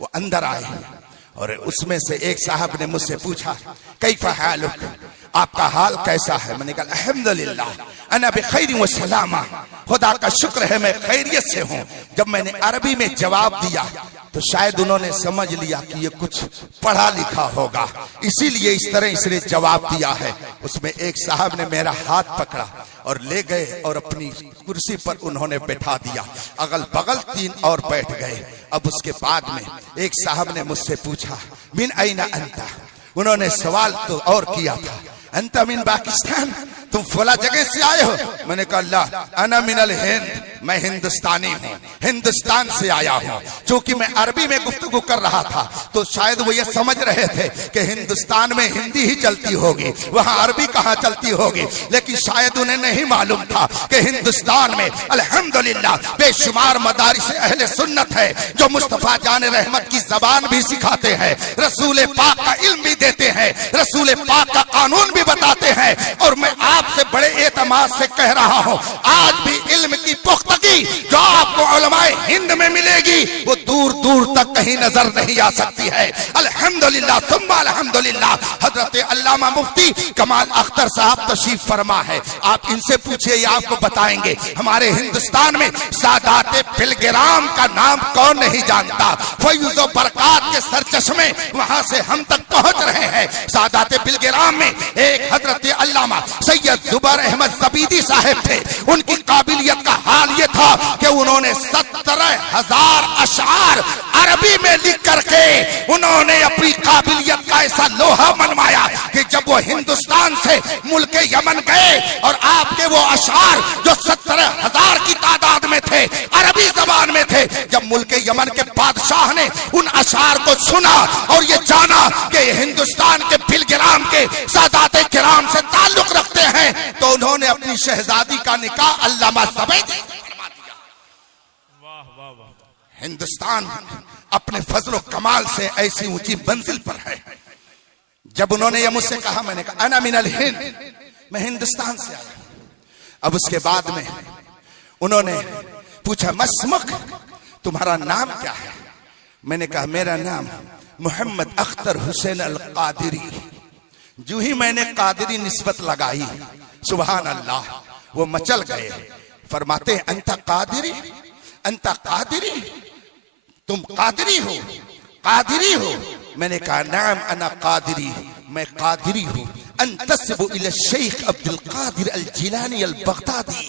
वो अंदर आए और उसमें से एक साहब ने मुझसे पूछा, कैफ़ हालुक, आपका हाल कैसा है? मैंने कहा अल्हम्दुलिल्लाह अना बिखैर व सलामा, खुदा का शुक्र है मैं खैरियत से हूँ। जब मैंने अरबी में जवाब दिया तो शायद उन्होंने समझ लिया कि ये कुछ पढ़ा लिखा होगा, इसीलिए इस तरह इसने जवाब दिया है। उसमें एक साहब ने मेरा हाथ पकड़ा और ले गए और अपनी कुर्सी पर उन्होंने बैठा दिया। अगल बगल 3 और बैठ गए। अब उसके बाद में एक साहब ने मुझसे पूछा, मिन ऐना अंता, उन्होंने सवाल तो और किया था, अंता मिन पाकिस्तान, तुम फला जगह से आए हो? मैंने कहा अल्लाह अना मिनल हिंद, मैं हिंदुस्तानी हूँ, हिंदुस्तान से आया हूँ। चूंकि मैं अरबी में गुफ्तगू कर रहा था तो शायद वो ये समझ रहे थे कि हिंदुस्तान में हिंदी ही चलती होगी, वहाँ अरबी कहाँ चलती होगी। लेकिन शायद उन्हें नहीं मालूम था कि हिंदुस्तान में अल्हम्दुलिल्लाह बेशुमार मदारिस अहले सुन्नत है जो मुस्तफा जान रहमत की जबान भी सिखाते हैं, रसूल पाक का इल्म भी देते हैं, रसूल पाक का कानून भी बताते हैं। और मैं आपसे बड़े एतमाद से कह रहा हूँ, आज भी इल्म की पुख्तगी जो आपको उलमाए हिंद में मिलेगी वो दूर दूर तक कहीं नजर नहीं आ सकती है। अल्हम्दुलिल्लाह सुम्मा अल्हम्दुलिल्लाह। हजरत अल्लामा मुफ्ती कमाल अख्तर साहब तशरीफ फरमा है, आप इनसे पूछिए, ये आपको बताएंगे। हमारे हिंदुस्तान में सादाते पिलग्राम का नाम कौन नहीं जानता। फैज़ो बरकत के सरचश्मे वहां से हम तक पहुंच रहे हैं। सादाते पिलग्राम में एक हजरत अल्लामा सैयद जुबैर अहमद ज़बीदी साहब थे। उनकी काबिलियत का हाल ये था कि उन्होंने 17,000 अशआर अरबी में लिख करके उन्होंने अपनी काबिलियत का ऐसा लोहा मनवाया कि जब वो हिंदुस्तान से मुल्क यमन गए और आपके वो अशआर जो 17,000 की तादाद में थे, अरबी जबान में थे, जब मुल्क यमन के बादशाह ने उन अशआर को सुना और ये जाना कि हिंदुस्तान के पिलग्राम के सादाते किराम से ताल्लुक रखते हैं, तो उन्होंने अपनी शहजादी का निकाह अल्लामा ज़बैदी से फरमा दिया। वाह वाह वाह। हिंदुस्तान अपने फजल कमाल से ऐसी ऊंची मंजिल पर है। जब उन्होंने ये मुझसे कहा, मैंने कहा अना मिनल हिंद, मैं हिंदुस्तान से आया। अब उसके बाद में उन्होंने पूछा, मस्मुक, तुम्हारा नाम क्या है? मैंने कहा मेरा नाम मोहम्मद अख्तर हुसैन अल कादिरी। जो ही मैंने कादिरी निस्बत लगाई, सुभान अल्लाह, वो मचल गए। फरमाते हैं अंता कादिरी, अंता कादिरी, तुम कादिरी हो, कादिरी हो। मैंने कहा नाम अना कादिरी, मैं कादिरी हूं। अंतस्बु इला शेख अब्दुल कादिर अल जिलानी अल बगदादी,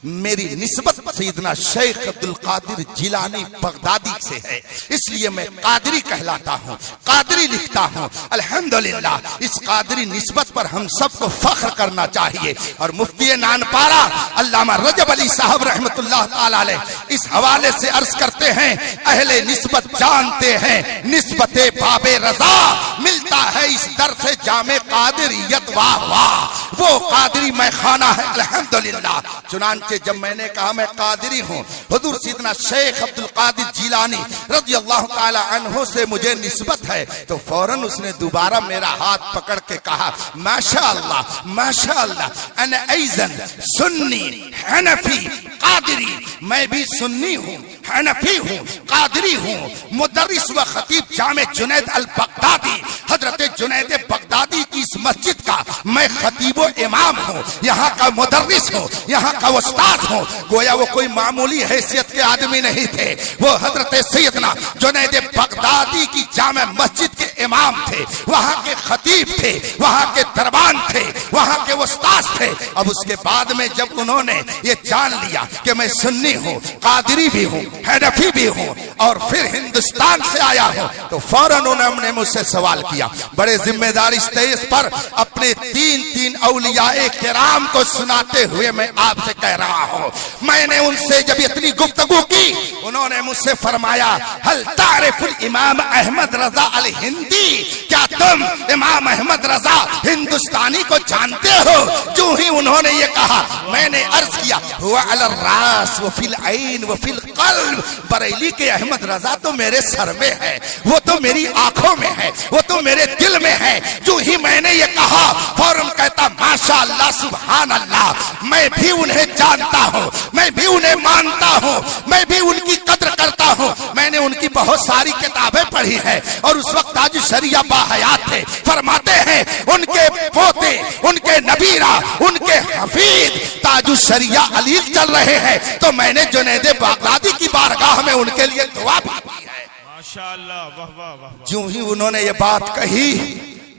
मेरी निस्बत सैयदना शेख अब्दुल कादिर जिलानी बगदादी से है, इसलिए मैं कादरी कहलाता हूँ, कादरी लिखता हूँ। अल्हम्दुलिल्लाह, इस कादरी निस्बत पर हम सबको फख्र करना चाहिए। और मुफ्ती नानपारा अल्लामा रजब अली साहब रहमतुल्लाह ताला अलैह इस हवाले से अर्ज करते हैं, अहले निस्बत जानते हैं निस्बते बाबे रजा मिलता है इस दर से जामे कादरियत, वाह वाह, वो कादरी मैं खाना है अल्हम्दुलिल्लाह। चुनांचे जब मैंने कहा मैं कादरी हूँ, हुजूर सैयदना शेख अब्दुल कादिर जिलानी रज़ी अल्लाह ताला अन्हु से मुझे निस्बत है, तो फौरन उसने दोबारा मेरा हाथ पकड़ के कहा माशाअल्लाह माशाअल्लाह, अना ऐज़न सुन्नी हनफी कादरी, मैं भी सुन्नी हूँ, हनफी हूँ, कादरी हूँ। मुदर्रिस व खतीब जामे जुनैद अल बगदादी, हजरत जुनैद बगदादी की इस मस्जिद का मैं खतीब व इमाम हूँ, यहाँ का मुदर्रिस हूँ, यहाँ का उस्ताद हूँ। गोया वो कोई मामूली हैसियत के आदमी नहीं थे, वो हजरत सैयदना जुनैद बगदादी की जामे मस्जिद के इमाम थे, वहाँ के खतीब थे, वहाँ के दरबान थे, वहाँ के उस्ताद थे। अब उसके बाद में जब उन्होंने ये जान लिया कि मैं सुन्नी हूँ, कादरी भी हूँ, हनफी भी हूँ और फिर हिंदुस्तान से आया हूँ, तो फौरन उन्होंने मुझसे सवाल किया। बड़े जिम्मेदारी स्टेज पर अपने तीन औलियाए किराम को सुनाते हुए मैं आपसे कह रहा हूँ, मैंने उनसे जब इतनी गुफ्तगू की, उन्होंने मुझसे फरमाया हल तारिफुल इमाम अहमद रजा अल हिंदी, क्या तुम इमाम अहमद रजा हिंदुस्तानी को जानते हो? जो ही उन्होंने ये कहा, मैंने अर्ज किया हुआ अल रास व फिल ऐन व फिल कल्ब, बरेली के अहमद रजा तो मेरे सर में है, वो तो मेरी आंखों में है, वो तो मेरे दिल में है। जो ही मैंने ये कहा, फौरन कहता माशाअल्लाह सुभान अल्लाह, मैं भी उन्हें जानता हूँ, मैं भी उन्हें मानता हूँ, मैं भी उनकी कद्र करता हूँ। मैंने उनकी बहुत सारी किताबें पढ़ी है और उस वक्त ताज शरिया बाहयात थे। फरमाते हैं उनके पोते, उनके नबीरा, उनके हफीज ताज शरिया अली चल रहे हैं, तो मैंने जुनैद बगदादी की बारगाह में उनके लिए दुआ भी की है। माशाअल्लाह, वाह वाह वाह। जो ही उन्होंने ये बात कही,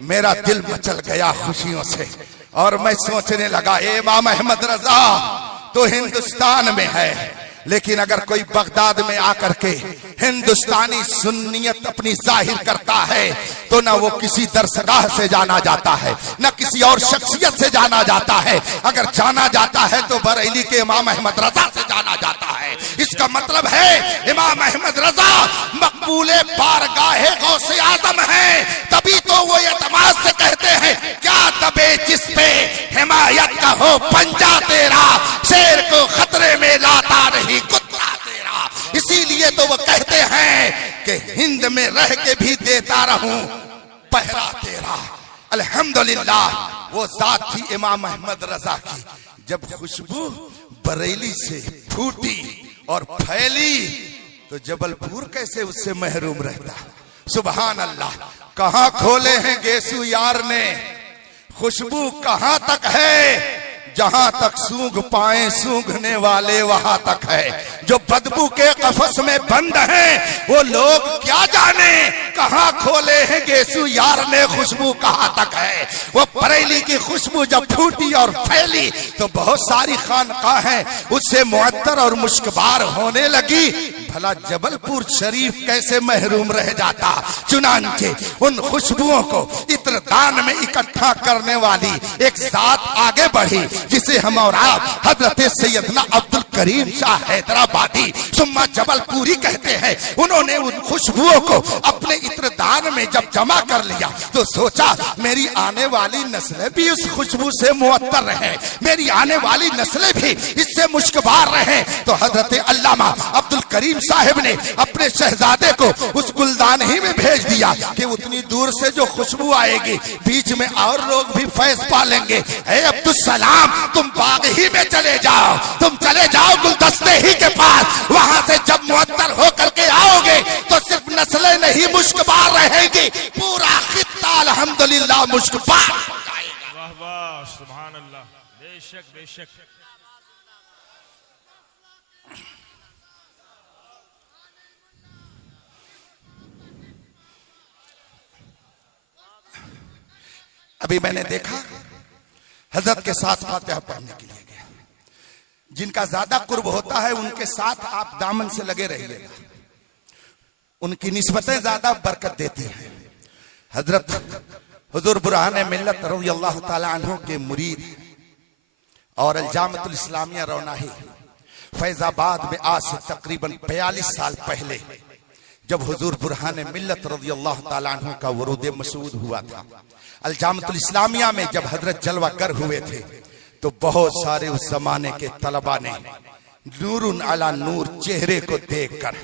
मेरा दिल मचल गया खुशियों से और मैं सोचने लगा इमाम अहमद रजा तो हिंदुस्तान में है, लेकिन अगर कोई बगदाद में आकर के हिंदुस्तानी सुन्नियत अपनी जाहिर करता है, तो ना वो किसी दरसगाह से जाना जाता है, ना किसी और शख्सियत से जाना जाता है। अगर जाना जाता है तो बरेली के इमाम अहमद रजा से जाना जाता है। इसका मतलब है इमाम अहमद रजा मकबूले बारगाहे गौसे आजम है, तभी तो वो एतमाद से कहते हैं क्या दबे जिस पे हिमायत का हो पंजा तेरा, शेर को खतरे में लाता नहीं कुत्ता तेरा। इसीलिए तो वो कहते हैं कि हिंद में रह के भी देता रहूं पहरा तेरा। अल्हम्दुलिल्लाह, वो जात थी इमाम अहमद रजा की। जब खुशबू बरेली से फूटी और फैली, तो जबलपुर कैसे उससे महरूम रहता। सुभान अल्लाह, कहां खोले हैं गेसू यार ने, खुशबू कहां तक है, जहां तक सूंघ पाए सूंघने वाले वहां तक है। जो बदबू के कफस में बंद हैं, वो लोग क्या जाने कहां खोले हैं गेसू यार ने, खुशबू कहां तक है। वो बरेली की खुशबू जब फूटी और फैली, तो बहुत सारी खानकाहें उससे मुअत्तर और मुश्कबार होने लगी। भला जबलपुर शरीफ कैसे महरूम रह जाता। चुनांचे उन खुशबुओं को इत्रदान में इकट्ठा करने वाली एक जात आगे बढ़ी, जिसे हम और आप हजरत सैयदना अब्दुल करीम शाह हैदराबादी सुम्मा जबलपुरी कहते हैं। उन्होंने उन खुशबुओं को अपने इत्रदान में जब जमा कर लिया, तो सोचा मेरी आने वाली नस्लें भी उस खुशबू से मुअत्तर रहे, मेरी आने वाली नस्लें भी इससे मुश्कबार रहे। तो हजरत अल्लामा अब्दुल करीम साहिब ने अपने शहजादे को उस गुलदान ही में भेज दिया कि उतनी दूर से जो खुशबू आएगी, बीच में और लोग भी फैज पालेंगे। हे अब्दुल सलाम, तुम बाग ही में चले जाओ, तुम चले जाओ गुलदस्ते ही के पास, वहां से जब मुअत्तर होकर के आओगे तो सिर्फ नस्लें नहीं ही मुश्कबार रहेंगे, पूरा खित्ता अल्हम्दुलिल्लाह मुश्कबार हो जाएगा। वाह वाह सुभान अल्लाह। बेशक बेशक। अभी मैंने देखा हजरत के साथ फातिहा पढ़ने के लिए गया। जिनका ज्यादा कुर्ब होता है उनके साथ आप दामन से लगे रहिएगा, उनकी निस्बतें ज्यादा बरकत देती हैं। हजरत हुजूर बुरहान मिल्लत रज़ियल्लाहु ताला अन्हु के मुरीद और अल-जामिअतुल इस्लामिया रौनाही फैजाबाद में आज से तकरीबन 42 साल पहले जब हुजूर बुरहान मिल्लत रज़ियल्लाहु ताला अन्हु का वरूद मसूद हुआ था, अल-जामिअतुल इस्लामिया में जब हजरत जलवा कर हुए थे तो बहुत सारे उस जमाने के तलबा ने नूरुन अला नूर चेहरे को देखकर,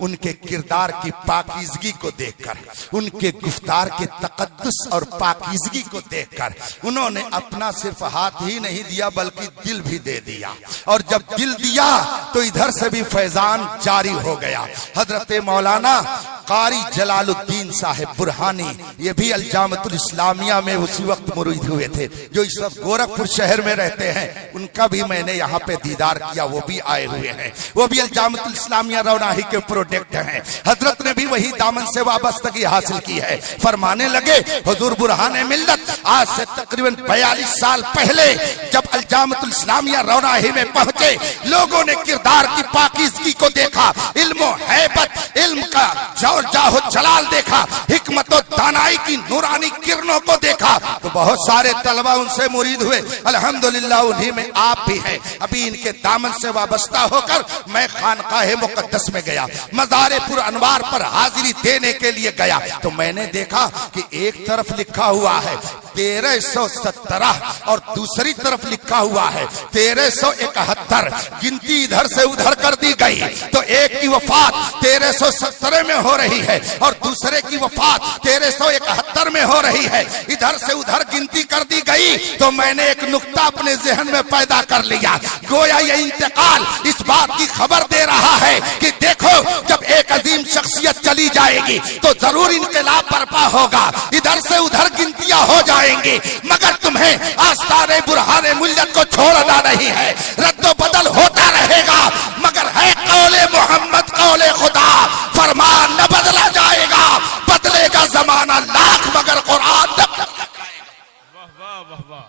उनके किरदार की पाकीज़गी को देखकर, उनके गुफ्तार के तकद्दुस और पाकीज़गी को देखकर उन्होंने अपना सिर्फ हाथ ही नहीं दिया बल्कि दिल भी दे दिया। और जब दिल दिया तो इधर से भी फैजान जारी हो गया। हजरत मौलाना कारी जलालुद्दीन साहिब बुरहानी, ये भी अल-जामिअतुल इस्लामिया में उसी वक्त मुरीद हुए थे, जो इस वक्त गोरखपुर शहर में रहते हैं। उनका भी मैंने यहाँ पे दीदार किया, वो भी आए हुए हैं, वो भी अल-जामिअतुल इस्लामिया रौनाही के प्रोडक्ट हैं। हजरत ने भी वही दामन से वाबस्तगी हासिल की है। फरमाने लगे हुजूर बुरहान मिल्लत आज से तकरीबन 42 साल पहले जब अल-जामिअतुल इस्लामिया रौनाही में पहुंचे, लोगों ने किरदार की पाकीज़गी को देखा, इल्म हैबत, इल्म का और जाहो जलाल देखा, हिकमत और दानाई की नूरानी किरणों को देखा, तो बहुत सारे तलबा उनसे मुरीद हुए। अल्हम्दुलिल्लाह उन्हीं में आप भी हैं। अभी इनके दामन से वाबस्ता होकर मैं खानकाहे मुकद्दस में गया, मज़ारे-पुर अनवार पर हाजिरी देने के लिए गया, तो मैंने देखा कि एक तरफ लिखा हुआ है 1317 और दूसरी तरफ लिखा हुआ है 1371। गिनती इधर से उधर कर दी गई तो एक की वफात 1317 में हो रही है और दूसरे की वफात 1371 में हो रही है। इधर से उधर गिनती कर दी गई तो मैंने एक नुक्ता अपने जहन में पैदा कर लिया, गोया ये इंतकाल इस बात की खबर दे रहा है कि देखो जब एक अजीम शख्सियत चली जाएगी तो जरूर इनकलाब बर्पा होगा। इधर से उधर गिनतियां हो जाएंगी मगर तुम्हें आस्ताने बुरहान मिल्लत को छोड़ना नहीं है। रद्दो बदल होता रहेगा मगर है कौले मोहम्मद कौले खुदा, फरमान न बदला जाएगा, बदलेगा जमाना लाख मगर कुरान न बदला जाएगा। वाह वाह वाह वाह।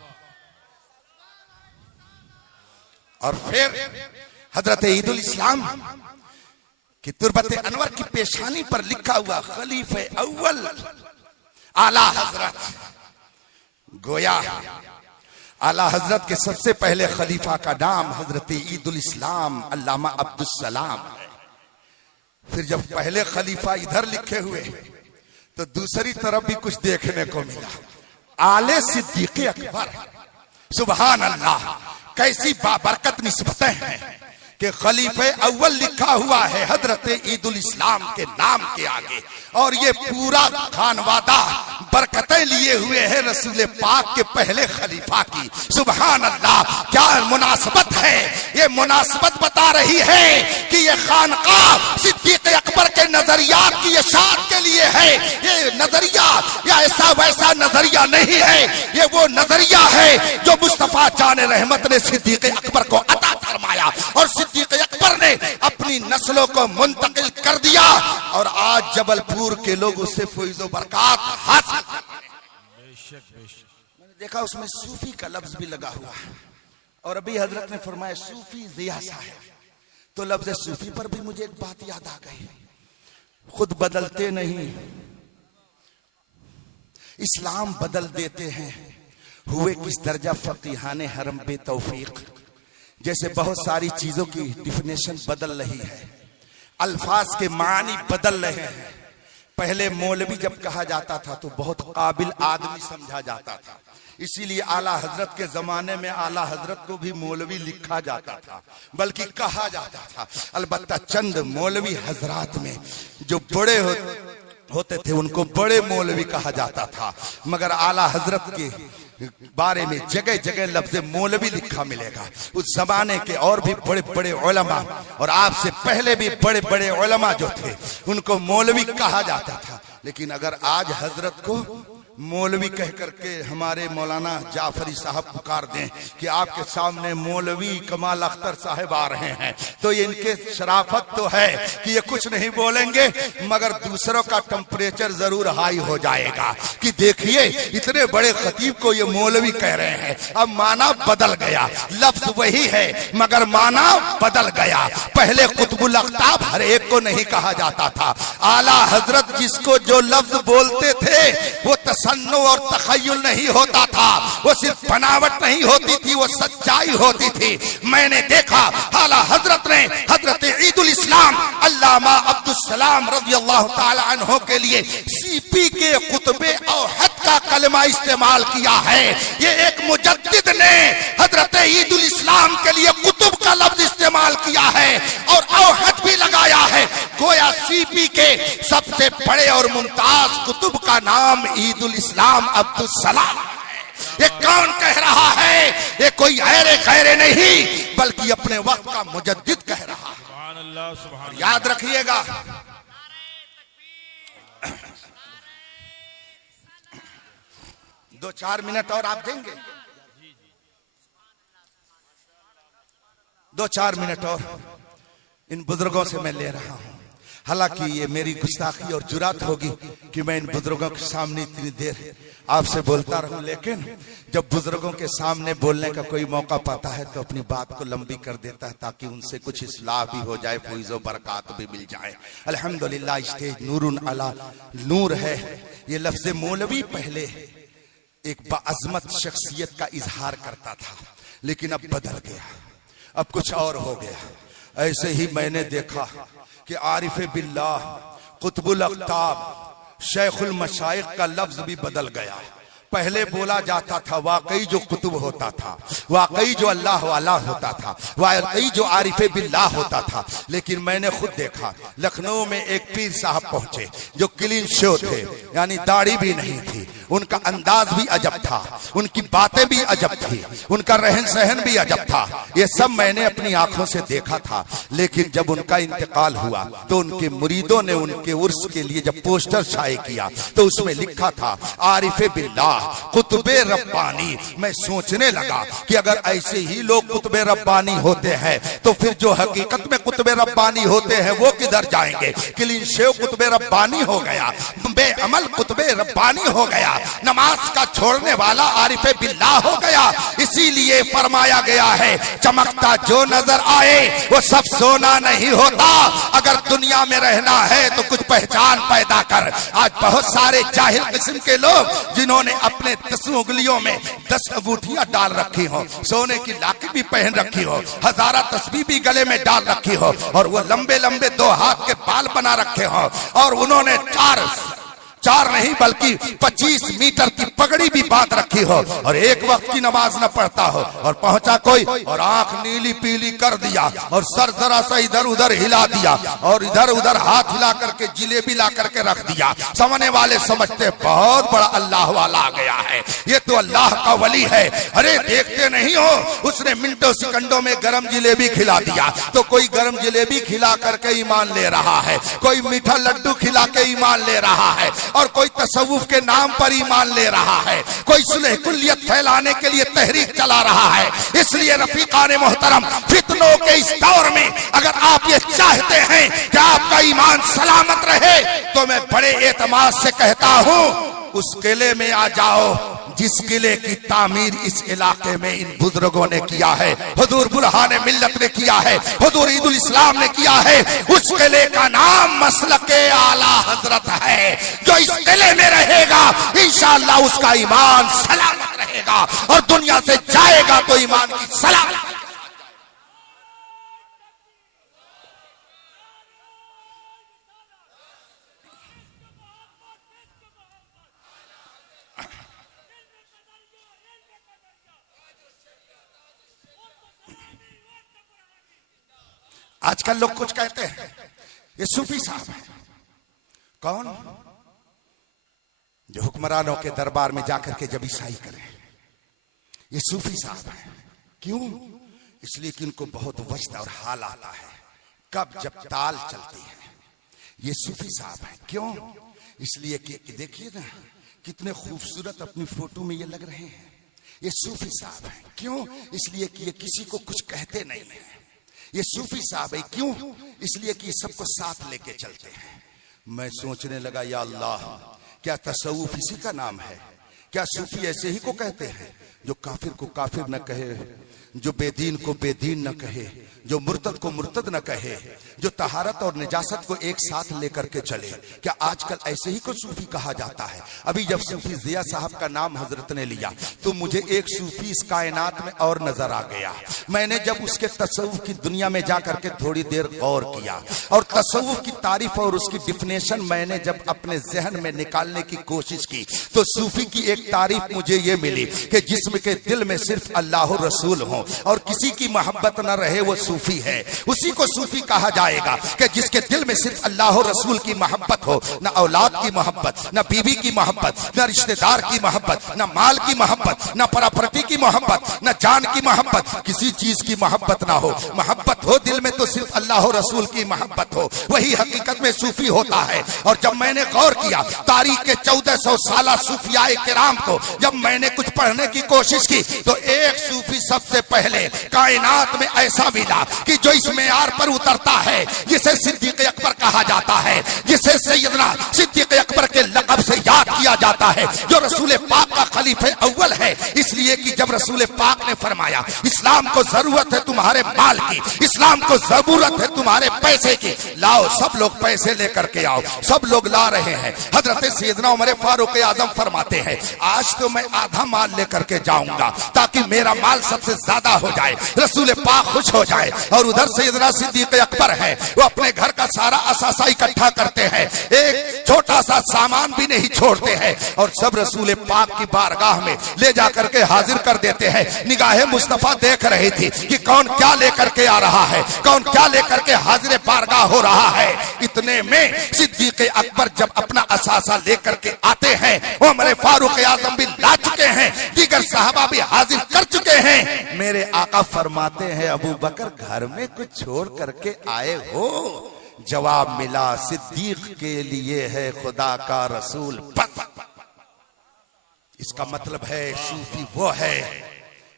और फिर हजरत ईदुल इस्लाम कि तुरबत अनवर की पेशानी पर लिखा हुआ खलीफे अव्वल आला हजरत, गोया आला हजरत के सबसे पहले खलीफा का नाम हजरत ईदुल इस्लाम अल्लामा अब्दुल सलाम है। फिर जब पहले खलीफा इधर लिखे हुए तो दूसरी तरफ भी कुछ देखने को मिला, आले सिद्दीक़ अकबर। सुभान अल्लाह, कैसी बाबरकत निस्बतें हैं कि खलीफे अव्वल लिखा हुआ है हजरत ईदुल इस्लाम के नाम के आगे, और ये पूरा खानवादा बरकतें लिए हुए हैं रसूल पाक के पहले खलीफा की। सुभान अल्लाह, क्या मुनासबत है। ये मुनासबत बता रही है कि ये खानकाह सिद्दीक़ अकबर के नजरियात की इशाअत के लिए है। ये नजरिया या ऐसा वैसा नजरिया नहीं है, ये वो नजरिया है जो मुस्तफा जान रहमत ने सिद्दीक़ अकबर को अता फरमाया और सिद्दीक़ अकबर ने अपनी नस्लों को मुंतकिल कर दिया और आज जबलपुर के लोग उससे फैज़ो बरकत हासिल कर रहे हैं। मैंने देखा उसमें सूफी का लफ्ज भी लगा हुआ है और अभी हजरत ने फरमाया सूफी ज़िया साहब, तो लफ्ज सूफी पर भी मुझे एक बात याद आ गई, खुद बदलते नहीं इस्लाम बदल देते हैं। हुए किस दर्जा फकीहाने हरम बेतौफीक, जैसे बहुत सारी चीजों की डिफिनेशन बदल रही है, अल्फाज के मानी बदल रहे हैं। पहले मौलवी जब कहा जाता था तो बहुत काबिल आदमी समझा जाता था, इसीलिए आला हजरत के जमाने में आला हजरत को भी मौलवी लिखा जाता था बल्कि कहा जाता था। अलबत्ता चंद मौलवी हजरात में जो बड़े होते थे उनको बड़े मौलवी कहा जाता था, मगर आला हजरत के बारे में जगह जगह लफ्ज मौलवी लिखा मिलेगा। उस जमाने के और भी बड़े बड़े उलमा और आपसे पहले भी बड़े बड़े उलमा जो थे उनको मौलवी कहा जाता था। लेकिन अगर आज हजरत को मौलवी कह करके हमारे मौलाना जाफरी साहब पुकार दें कि आपके सामने मौलवी कमाल अख्तर साहब आ रहे हैं, तो ये इनके शराफत तो है कि ये कुछ नहीं बोलेंगे, मगर दूसरों का टेम्परेचर जरूर हाई हो जाएगा कि देखिए इतने बड़े खतीब को ये मौलवी कह रहे हैं। अब माना बदल गया, लफ्ज वही है मगर माना बदल गया। पहले कुतुबुल अख्ताब हर एक को नहीं कहा जाता था। आला हजरत जिसको जो लफ्ज बोलते थे वो तसन्नु और तखय्युल नहीं होता था, वो सिर्फ बनावट नहीं होती थी, वो सच्चाई होती थी। मैंने देखा आला हजरत ने हजरत ईदुल इस्लाम अल्लामा अब्दुल सलाम रज़ियल्लाहु ताला अन्हु के लिए सीपी के कुतबे औहद का कलमा इस्तेमाल किया है। ये एक मुजद्दिद ने हजरत ईदुल इस्लाम के लिए कुतुब का लफ्ज इस्तेमाल किया है और औहद भी लगाया है। गोया सीपी के सबसे बड़े और मुमताज कुतुब का नाम ईदुल इस्लाम अब्दुल सलाम। ये कौन कह रहा है? ये कोई ऐरे खैरे नहीं बल्कि अपने वक्त का मुजद्दिद कह रहा है। सुभान अल्लाह, सुभान अल्लाह। याद रखिएगा, 2-4 मिनट और आप देंगे? 2-4 मिनट और इन बुजुर्गों से मैं ले रहा हूं। हालांकि ये मेरी गुस्ताखी और जुरात होगी कि मैं इन बुजुर्गों के सामने इतनी देर आपसे बोलता रहूं, लेकिन जब बुजुर्गों के सामने बोलने का कोई मौका पाता है तो अपनी बात को लंबी कर देता है ताकि उनसे कुछ इस्लाह भी हो जाए, फैज़ो बरकत भी मिल जाए। अल्हम्दुलिल्लाह स्टेज नूरुन अला नूर है। ये लफ्ज मौलवी पहले एक बाअज़मत शख्सियत का इजहार करता था, लेकिन अब बदल गया, अब कुछ और हो गया। ऐसे ही मैंने देखा कि आरिफ बिल्लाह कुतुबुल अख्ताब शेखुल मशाइख का लफ्ज भी बदल गया। पहले बोला जाता था वाकई जो कुतुब होता था, वाकई जो अल्लाह वाला होता था, वाकई जो आरिफ बिल्लाह होता था। लेकिन मैंने खुद देखा लखनऊ में एक पीर साहब पहुंचे जो क्लीन शो थे, यानी दाढ़ी भी नहीं थी, उनका अंदाज भी अजब था, उनकी बातें भी अजब थी, उनका रहन सहन भी अजब था। ये सब मैंने अपनी आंखों से देखा था। लेकिन जब उनका इंतकाल हुआ तो उनके मुरीदों ने उनके उर्स के लिए जब पोस्टर शाये किया तो उसमें लिखा था आरिफ बिल्लाह कुतुबे रब्बानी। मैं सोचने लगा कि अगर ऐसे ही लोग कुतुबे रब्बानी होते हैं तो फिर जो हकीकत में कुतुबे रब्बानी होते हैं वो किधर जाएंगे? क्लीन शेव कुतुबे रब्बानी हो गया, बेअमल कुतुबे रब्बानी हो गया, नमाज का छोड़ने वाला आरिफ बिल्लाह हो गया। इसीलिए फरमाया गया है चमकता जो नजर आए वो सब सोना नहीं होता। अगर दुनिया में रहना है तो कुछ पहचान पैदा कर। आज बहुत सारे जाहिल किस्म के लोग जिन्होंने अपने 10 उंगलियों में 10 अंगूठियां डाल रखी हो, सोने की लाकी भी पहन रखी हो, हजारा तस्बीह भी गले में डाल रखी हो, और वो लंबे लंबे 2 हाथ के बाल बना रखे हो, और उन्होंने 4 नहीं बल्कि 25 मीटर की पगड़ी भी बांध रखी हो, और एक वक्त की नमाज न पढ़ता हो, और पहुंचा कोई और आंख नीली पीली कर दिया और सर जरा सा इधर उधर हिला दिया और इधर उधर हाथ हिला करके जिलेबी ला करके रख दिया। समझने वाले समझते बहुत बड़ा अल्लाह वाला आ गया है, ये तो अल्लाह का वली है। अरे देखते नहीं हो, उसने मिनटों सेकंडों में गरम जिलेबी खिला दिया। तो कोई गरम जिलेबी खिला करके ईमान ले रहा है, कोई मीठा लड्डू खिला के ईमान ले रहा है, और कोई तसव्वुफ के नाम पर ईमान ले रहा है, कोई सुलह कुल्लियत फैलाने के लिए तहरीक चला रहा है। इसलिए रफीकाने मोहतरम, फितनों के इस दौर में अगर आप ये चाहते हैं कि आपका ईमान सलामत रहे तो मैं बड़े एतमाद से कहता हूं उस किले में आ जाओ जिस किले की तामीर इस इलाके में इन बुजुर्गों ने किया है, हुजूर बुरहाने मिल्लत ने किया है, हुजूर ईदुल इस्लाम ने किया है। उस किले का नाम मसलके आला हजरत है। जो इस किले में रहेगा इंशाअल्लाह उसका ईमान सलामत रहेगा और दुनिया से जाएगा तो ईमान की सलामत। आजकल लोग कुछ कहते हैं ये सूफी साहब है। कौन? जो हुक्मरानों के दरबार में जाकर के जब ईसाई करें, ये सूफी साहब हैं। क्यों? इसलिए कि इनको बहुत वजद और हाल आता है, कब जब ताल चलती है। ये सूफी साहब हैं। क्यों? इसलिए कि देखिए ना कितने खूबसूरत अपनी फोटो में ये लग रहे हैं। ये सूफी साहब हैं। क्यों? इसलिए कि ये किसी को कुछ कहते नहीं है। ये सूफी साहब है। क्यों? इसलिए कि सबको साथ लेके चलते हैं। मैं सोचने लगा, या अल्लाह, क्या तसव्वुफ इसी का नाम है? क्या सूफी ऐसे ही को कहते हैं जो काफिर को काफिर न कहे, जो बेदीन को बेदीन न कहे, जो मुर्तद को मुर्तद न कहे, जो तहारत और निजासत को एक साथ लेकर के चले? क्या आजकल ऐसे ही को सूफी कहा जाता है? अभी जब सूफी जिया साहब का नाम हजरत ने लिया तो मुझे एक सूफी इस कायनात में और नजर आ गया। मैंने जब उसके तसव्वुफ की दुनिया में जाकर के थोड़ी देर गौर किया और तसव्वुफ की तारीफ और उसकी डिफिनेशन मैंने जब अपने जहन में निकालने की कोशिश की तो सूफी की एक तारीफ मुझे ये मिली कि जिस्म के दिल में सिर्फ अल्लाह रसूल हो और किसी की मोहब्बत न रहे, वो सूफी है। उसी को सूफी कहा जाएगा कि जिसके दिल में सिर्फ अल्लाह रसूल की मोहब्बत हो, न औलाद की मोहब्बत, न बीवी की मोहब्बत, न रिश्तेदार की मोहब्बत, न माल की मोहब्बत, न प्रॉपर्टी की मोहब्बत, न जान की मोहब्बत, किसी चीज की मोहब्बत ना हो। मोहब्बत हो दिल में तो सिर्फ अल्लाह रसूल की मोहब्बत हो, वही हकीकत में सूफी होता है। और जब मैंने गौर किया तारीख के 1400 साल सूफियाए किराम को, जब मैंने कुछ पढ़ने की कोशिश की तो एक सूफी सबसे पहले कायनात में ऐसा मिला कि जो इस मेयार पर उतरता है, जिसे सिद्दीक अकबर कहा जाता है, जिसे सैयदना सिद्दीक अकबर के लक़ब से याद किया जाता है, जो रसूल पाक का खलीफे अव्वल है। इसलिए कि जब रसूल पाक ने फरमाया इस्लाम को जरूरत है तुम्हारे माल की, इस्लाम को जरूरत है तुम्हारे पैसे की, लाओ सब लोग पैसे लेकर के आओ। सब लोग ला रहे हैं। हजरत सैयदना उमर फारूक आजम फरमाते हैं आज तो मैं आधा माल लेकर के जाऊंगा ताकि मेरा माल सबसे ज्यादा हो जाए, रसूल पाक खुश हो जाए। और उधर सैयदना सिद्दीक अकबर है, वो अपने घर का सारा असासा इकट्ठा करते हैं, एक छोटा सा सामान भी नहीं छोड़ते हैं और सब रसूल पाक की बारगाह में ले जाकर के हाजिर कर देते हैं। निगाहे मुस्तफा देख रही थी कि कौन क्या लेकर के आ रहा है, कौन क्या लेकर के हाजिर बारगाह हो रहा है। इतने में सिद्दीक अकबर जब अपना असासा लेकर के आते हैं, उमर फारूक आजम भी ला चुके हैं, दीगर साहबा भी हाजिर कर चुके हैं। मेरे आका फरमाते हैं अबू बकर घर में कुछ छोड़ करके आए हो? जवाब मिला सिद्दीक के लिए है खुदा का रसूल बस। इसका मतलब है सूफी वो है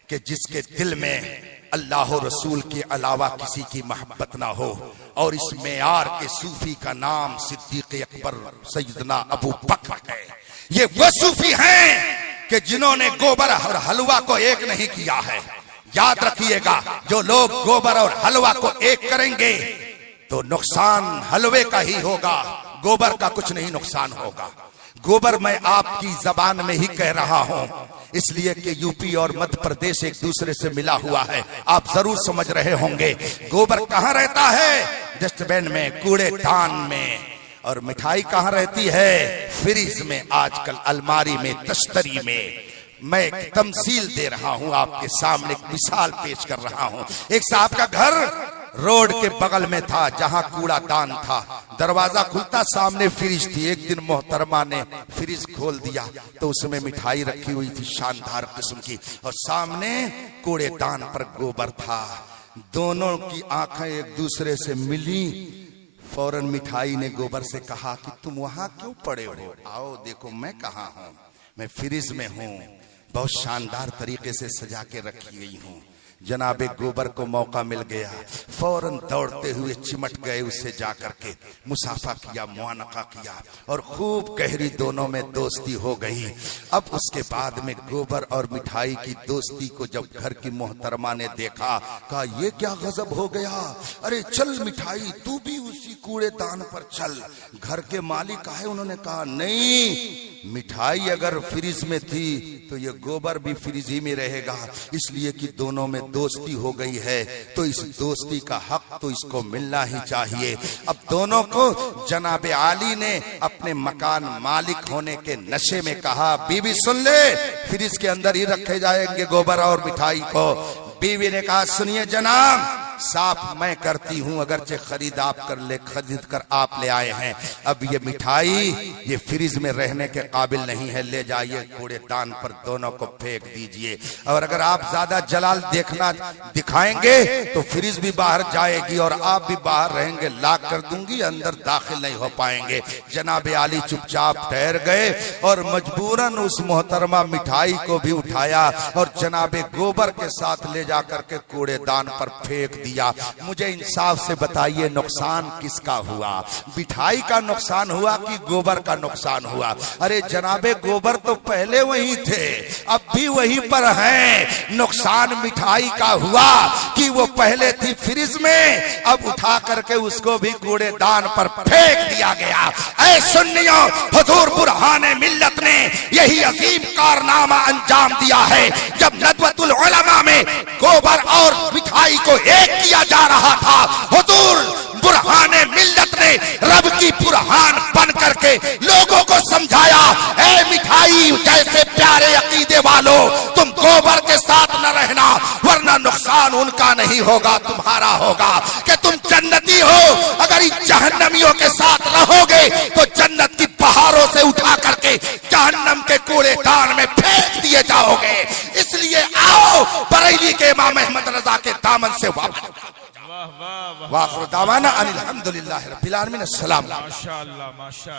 कि जिसके दिल में अल्लाह रसूल के अलावा किसी की मोहब्बत ना हो। और इस मेयार के सूफी का नाम सिद्दीक अकबर सैयदना अबू बकर है। ये वो सूफी हैं कि जिन्होंने गोबर और हलवा को एक नहीं किया है। याद रखिएगा, जो लोग गोबर और हलवा को एक करेंगे तो नुकसान हलवे का ही होगा, गोबर का कुछ नहीं नुकसान होगा। गोबर मैं आपकी जबान में ही कह रहा हूं इसलिए कि यूपी और मध्य प्रदेश एक दूसरे से मिला हुआ है, आप जरूर समझ रहे होंगे। गोबर कहां रहता है? डस्टबिन में, कूड़ेदान में। और मिठाई कहां रहती है? फ्रिज में, आजकल अलमारी में, तश्तरी में। मैं एक तमसील दे रहा हूं आपके सामने, एक मिसाल पेश कर रहा हूं। एक साहब का घर रोड के बगल में था जहां कूड़ादान था। दरवाजा खुलता, सामने फ्रिज थी। एक दिन मोहतरमा ने फ्रिज खोल दिया तो उसमें मिठाई रखी हुई थी शानदार किस्म की, और सामने कूड़ेदान पर गोबर था। दोनों की आंखें एक दूसरे से मिली। फौरन मिठाई ने गोबर से कहा कि तुम वहां क्यों पड़े हो? आओ देखो मैं कहाँ हूं, मैं फ्रिज में हूं, बहुत शानदार तरीके से सजा के रखी गई हूं। जनाबे गोबर को मौका मिल गया, फौरन दौड़ते हुए चिमट गए, उससे जाकर के मुसाफा किया, मुआनका किया और खूब गहरी दोनों में दोस्ती हो गई। अब उसके बाद में गोबर और मिठाई की दोस्ती को जब घर की मोहतरमा ने देखा, कहा ये क्या गजब हो गया, अरे चल मिठाई तू भी उसी कूड़ेदान पर चल। घर के मालिक आए, उन्होंने कहा नहीं, मिठाई अगर फ्रिज में थी तो ये गोबर भी फ्रिज ही में रहेगा, इसलिए कि दोनों में दोस्ती हो गई है तो इस दोस्ती का हक तो इसको मिलना ही चाहिए। अब दोनों को जनाबे आली ने अपने मकान मालिक होने के नशे में कहा, बीवी सुन ले, फ्रिज के अंदर ही रखे जाएंगे गोबर और मिठाई को। बीवी ने कहा सुनिए जनाब, साफ मैं करती हूँ, अगरचे खरीद कर आप ले आए हैं। अब ये मिठाई ये फ्रिज में रहने के काबिल नहीं है, ले जाइए कूड़ेदान पर दोनों को फेंक दीजिए। और अगर आप ज्यादा जलाल देखना दिखाएंगे तो फ्रिज भी बाहर जाएगी और आप भी बाहर रहेंगे, लाक कर दूंगी, अंदर दाखिल नहीं हो पाएंगे। जनाब आली चुपचाप ठहर गए और मजबूरन उस मोहतरमा मिठाई को भी उठाया और जनाबे गोबर के साथ ले जाकर के कूड़ेदान पर फेंक दिया। मुझे इंसाफ से बताइए नुकसान किसका हुआ? मिठाई का नुकसान हुआ कि गोबर का नुकसान हुआ? अरे जनाबे गोबर तो पहले वही थे, अब भी वहीं पर हैं। नुकसान मिठाई का हुआ कि वो पहले थी फ्रिज में, अब उठा करके उसको भी कूड़ेदान पर फेंक दिया गया। ऐ सुन्नियों, हुजूर बुरहाने मिल्लत ने यही अजीम कारनामा अंजाम दिया है। जब नदवतुल उलमा में गोबर और मिठाई को एक किया जा रहा था, हुजूर बुरहाने मिल्लत ने रब की बुरहान बन करके लोगों को समझाया, ऐ मिठाई जैसे प्यारे अकीदे वालों, तुम गोबर के साथ न रहना, वरना नुकसान उनका नहीं होगा तुम्हारा होगा। कि तुम जन्नती हो, अगर इन जहन्नमियों के साथ रहोगे तो जन्नत की पहाड़ों से उठा करके जहन्नम के कूड़ेदान में फेंक दिए जाओगे। इसलिए आओ बरेली के इमाम अहमद रजा के दामन से वापस। वाह वाह वाह, वाखिर दावाना अनिल हम्दुलिल्लाहि रब्बिल आलमीन। अस्सलाम। माशाअल्लाह माशाअल्लाह।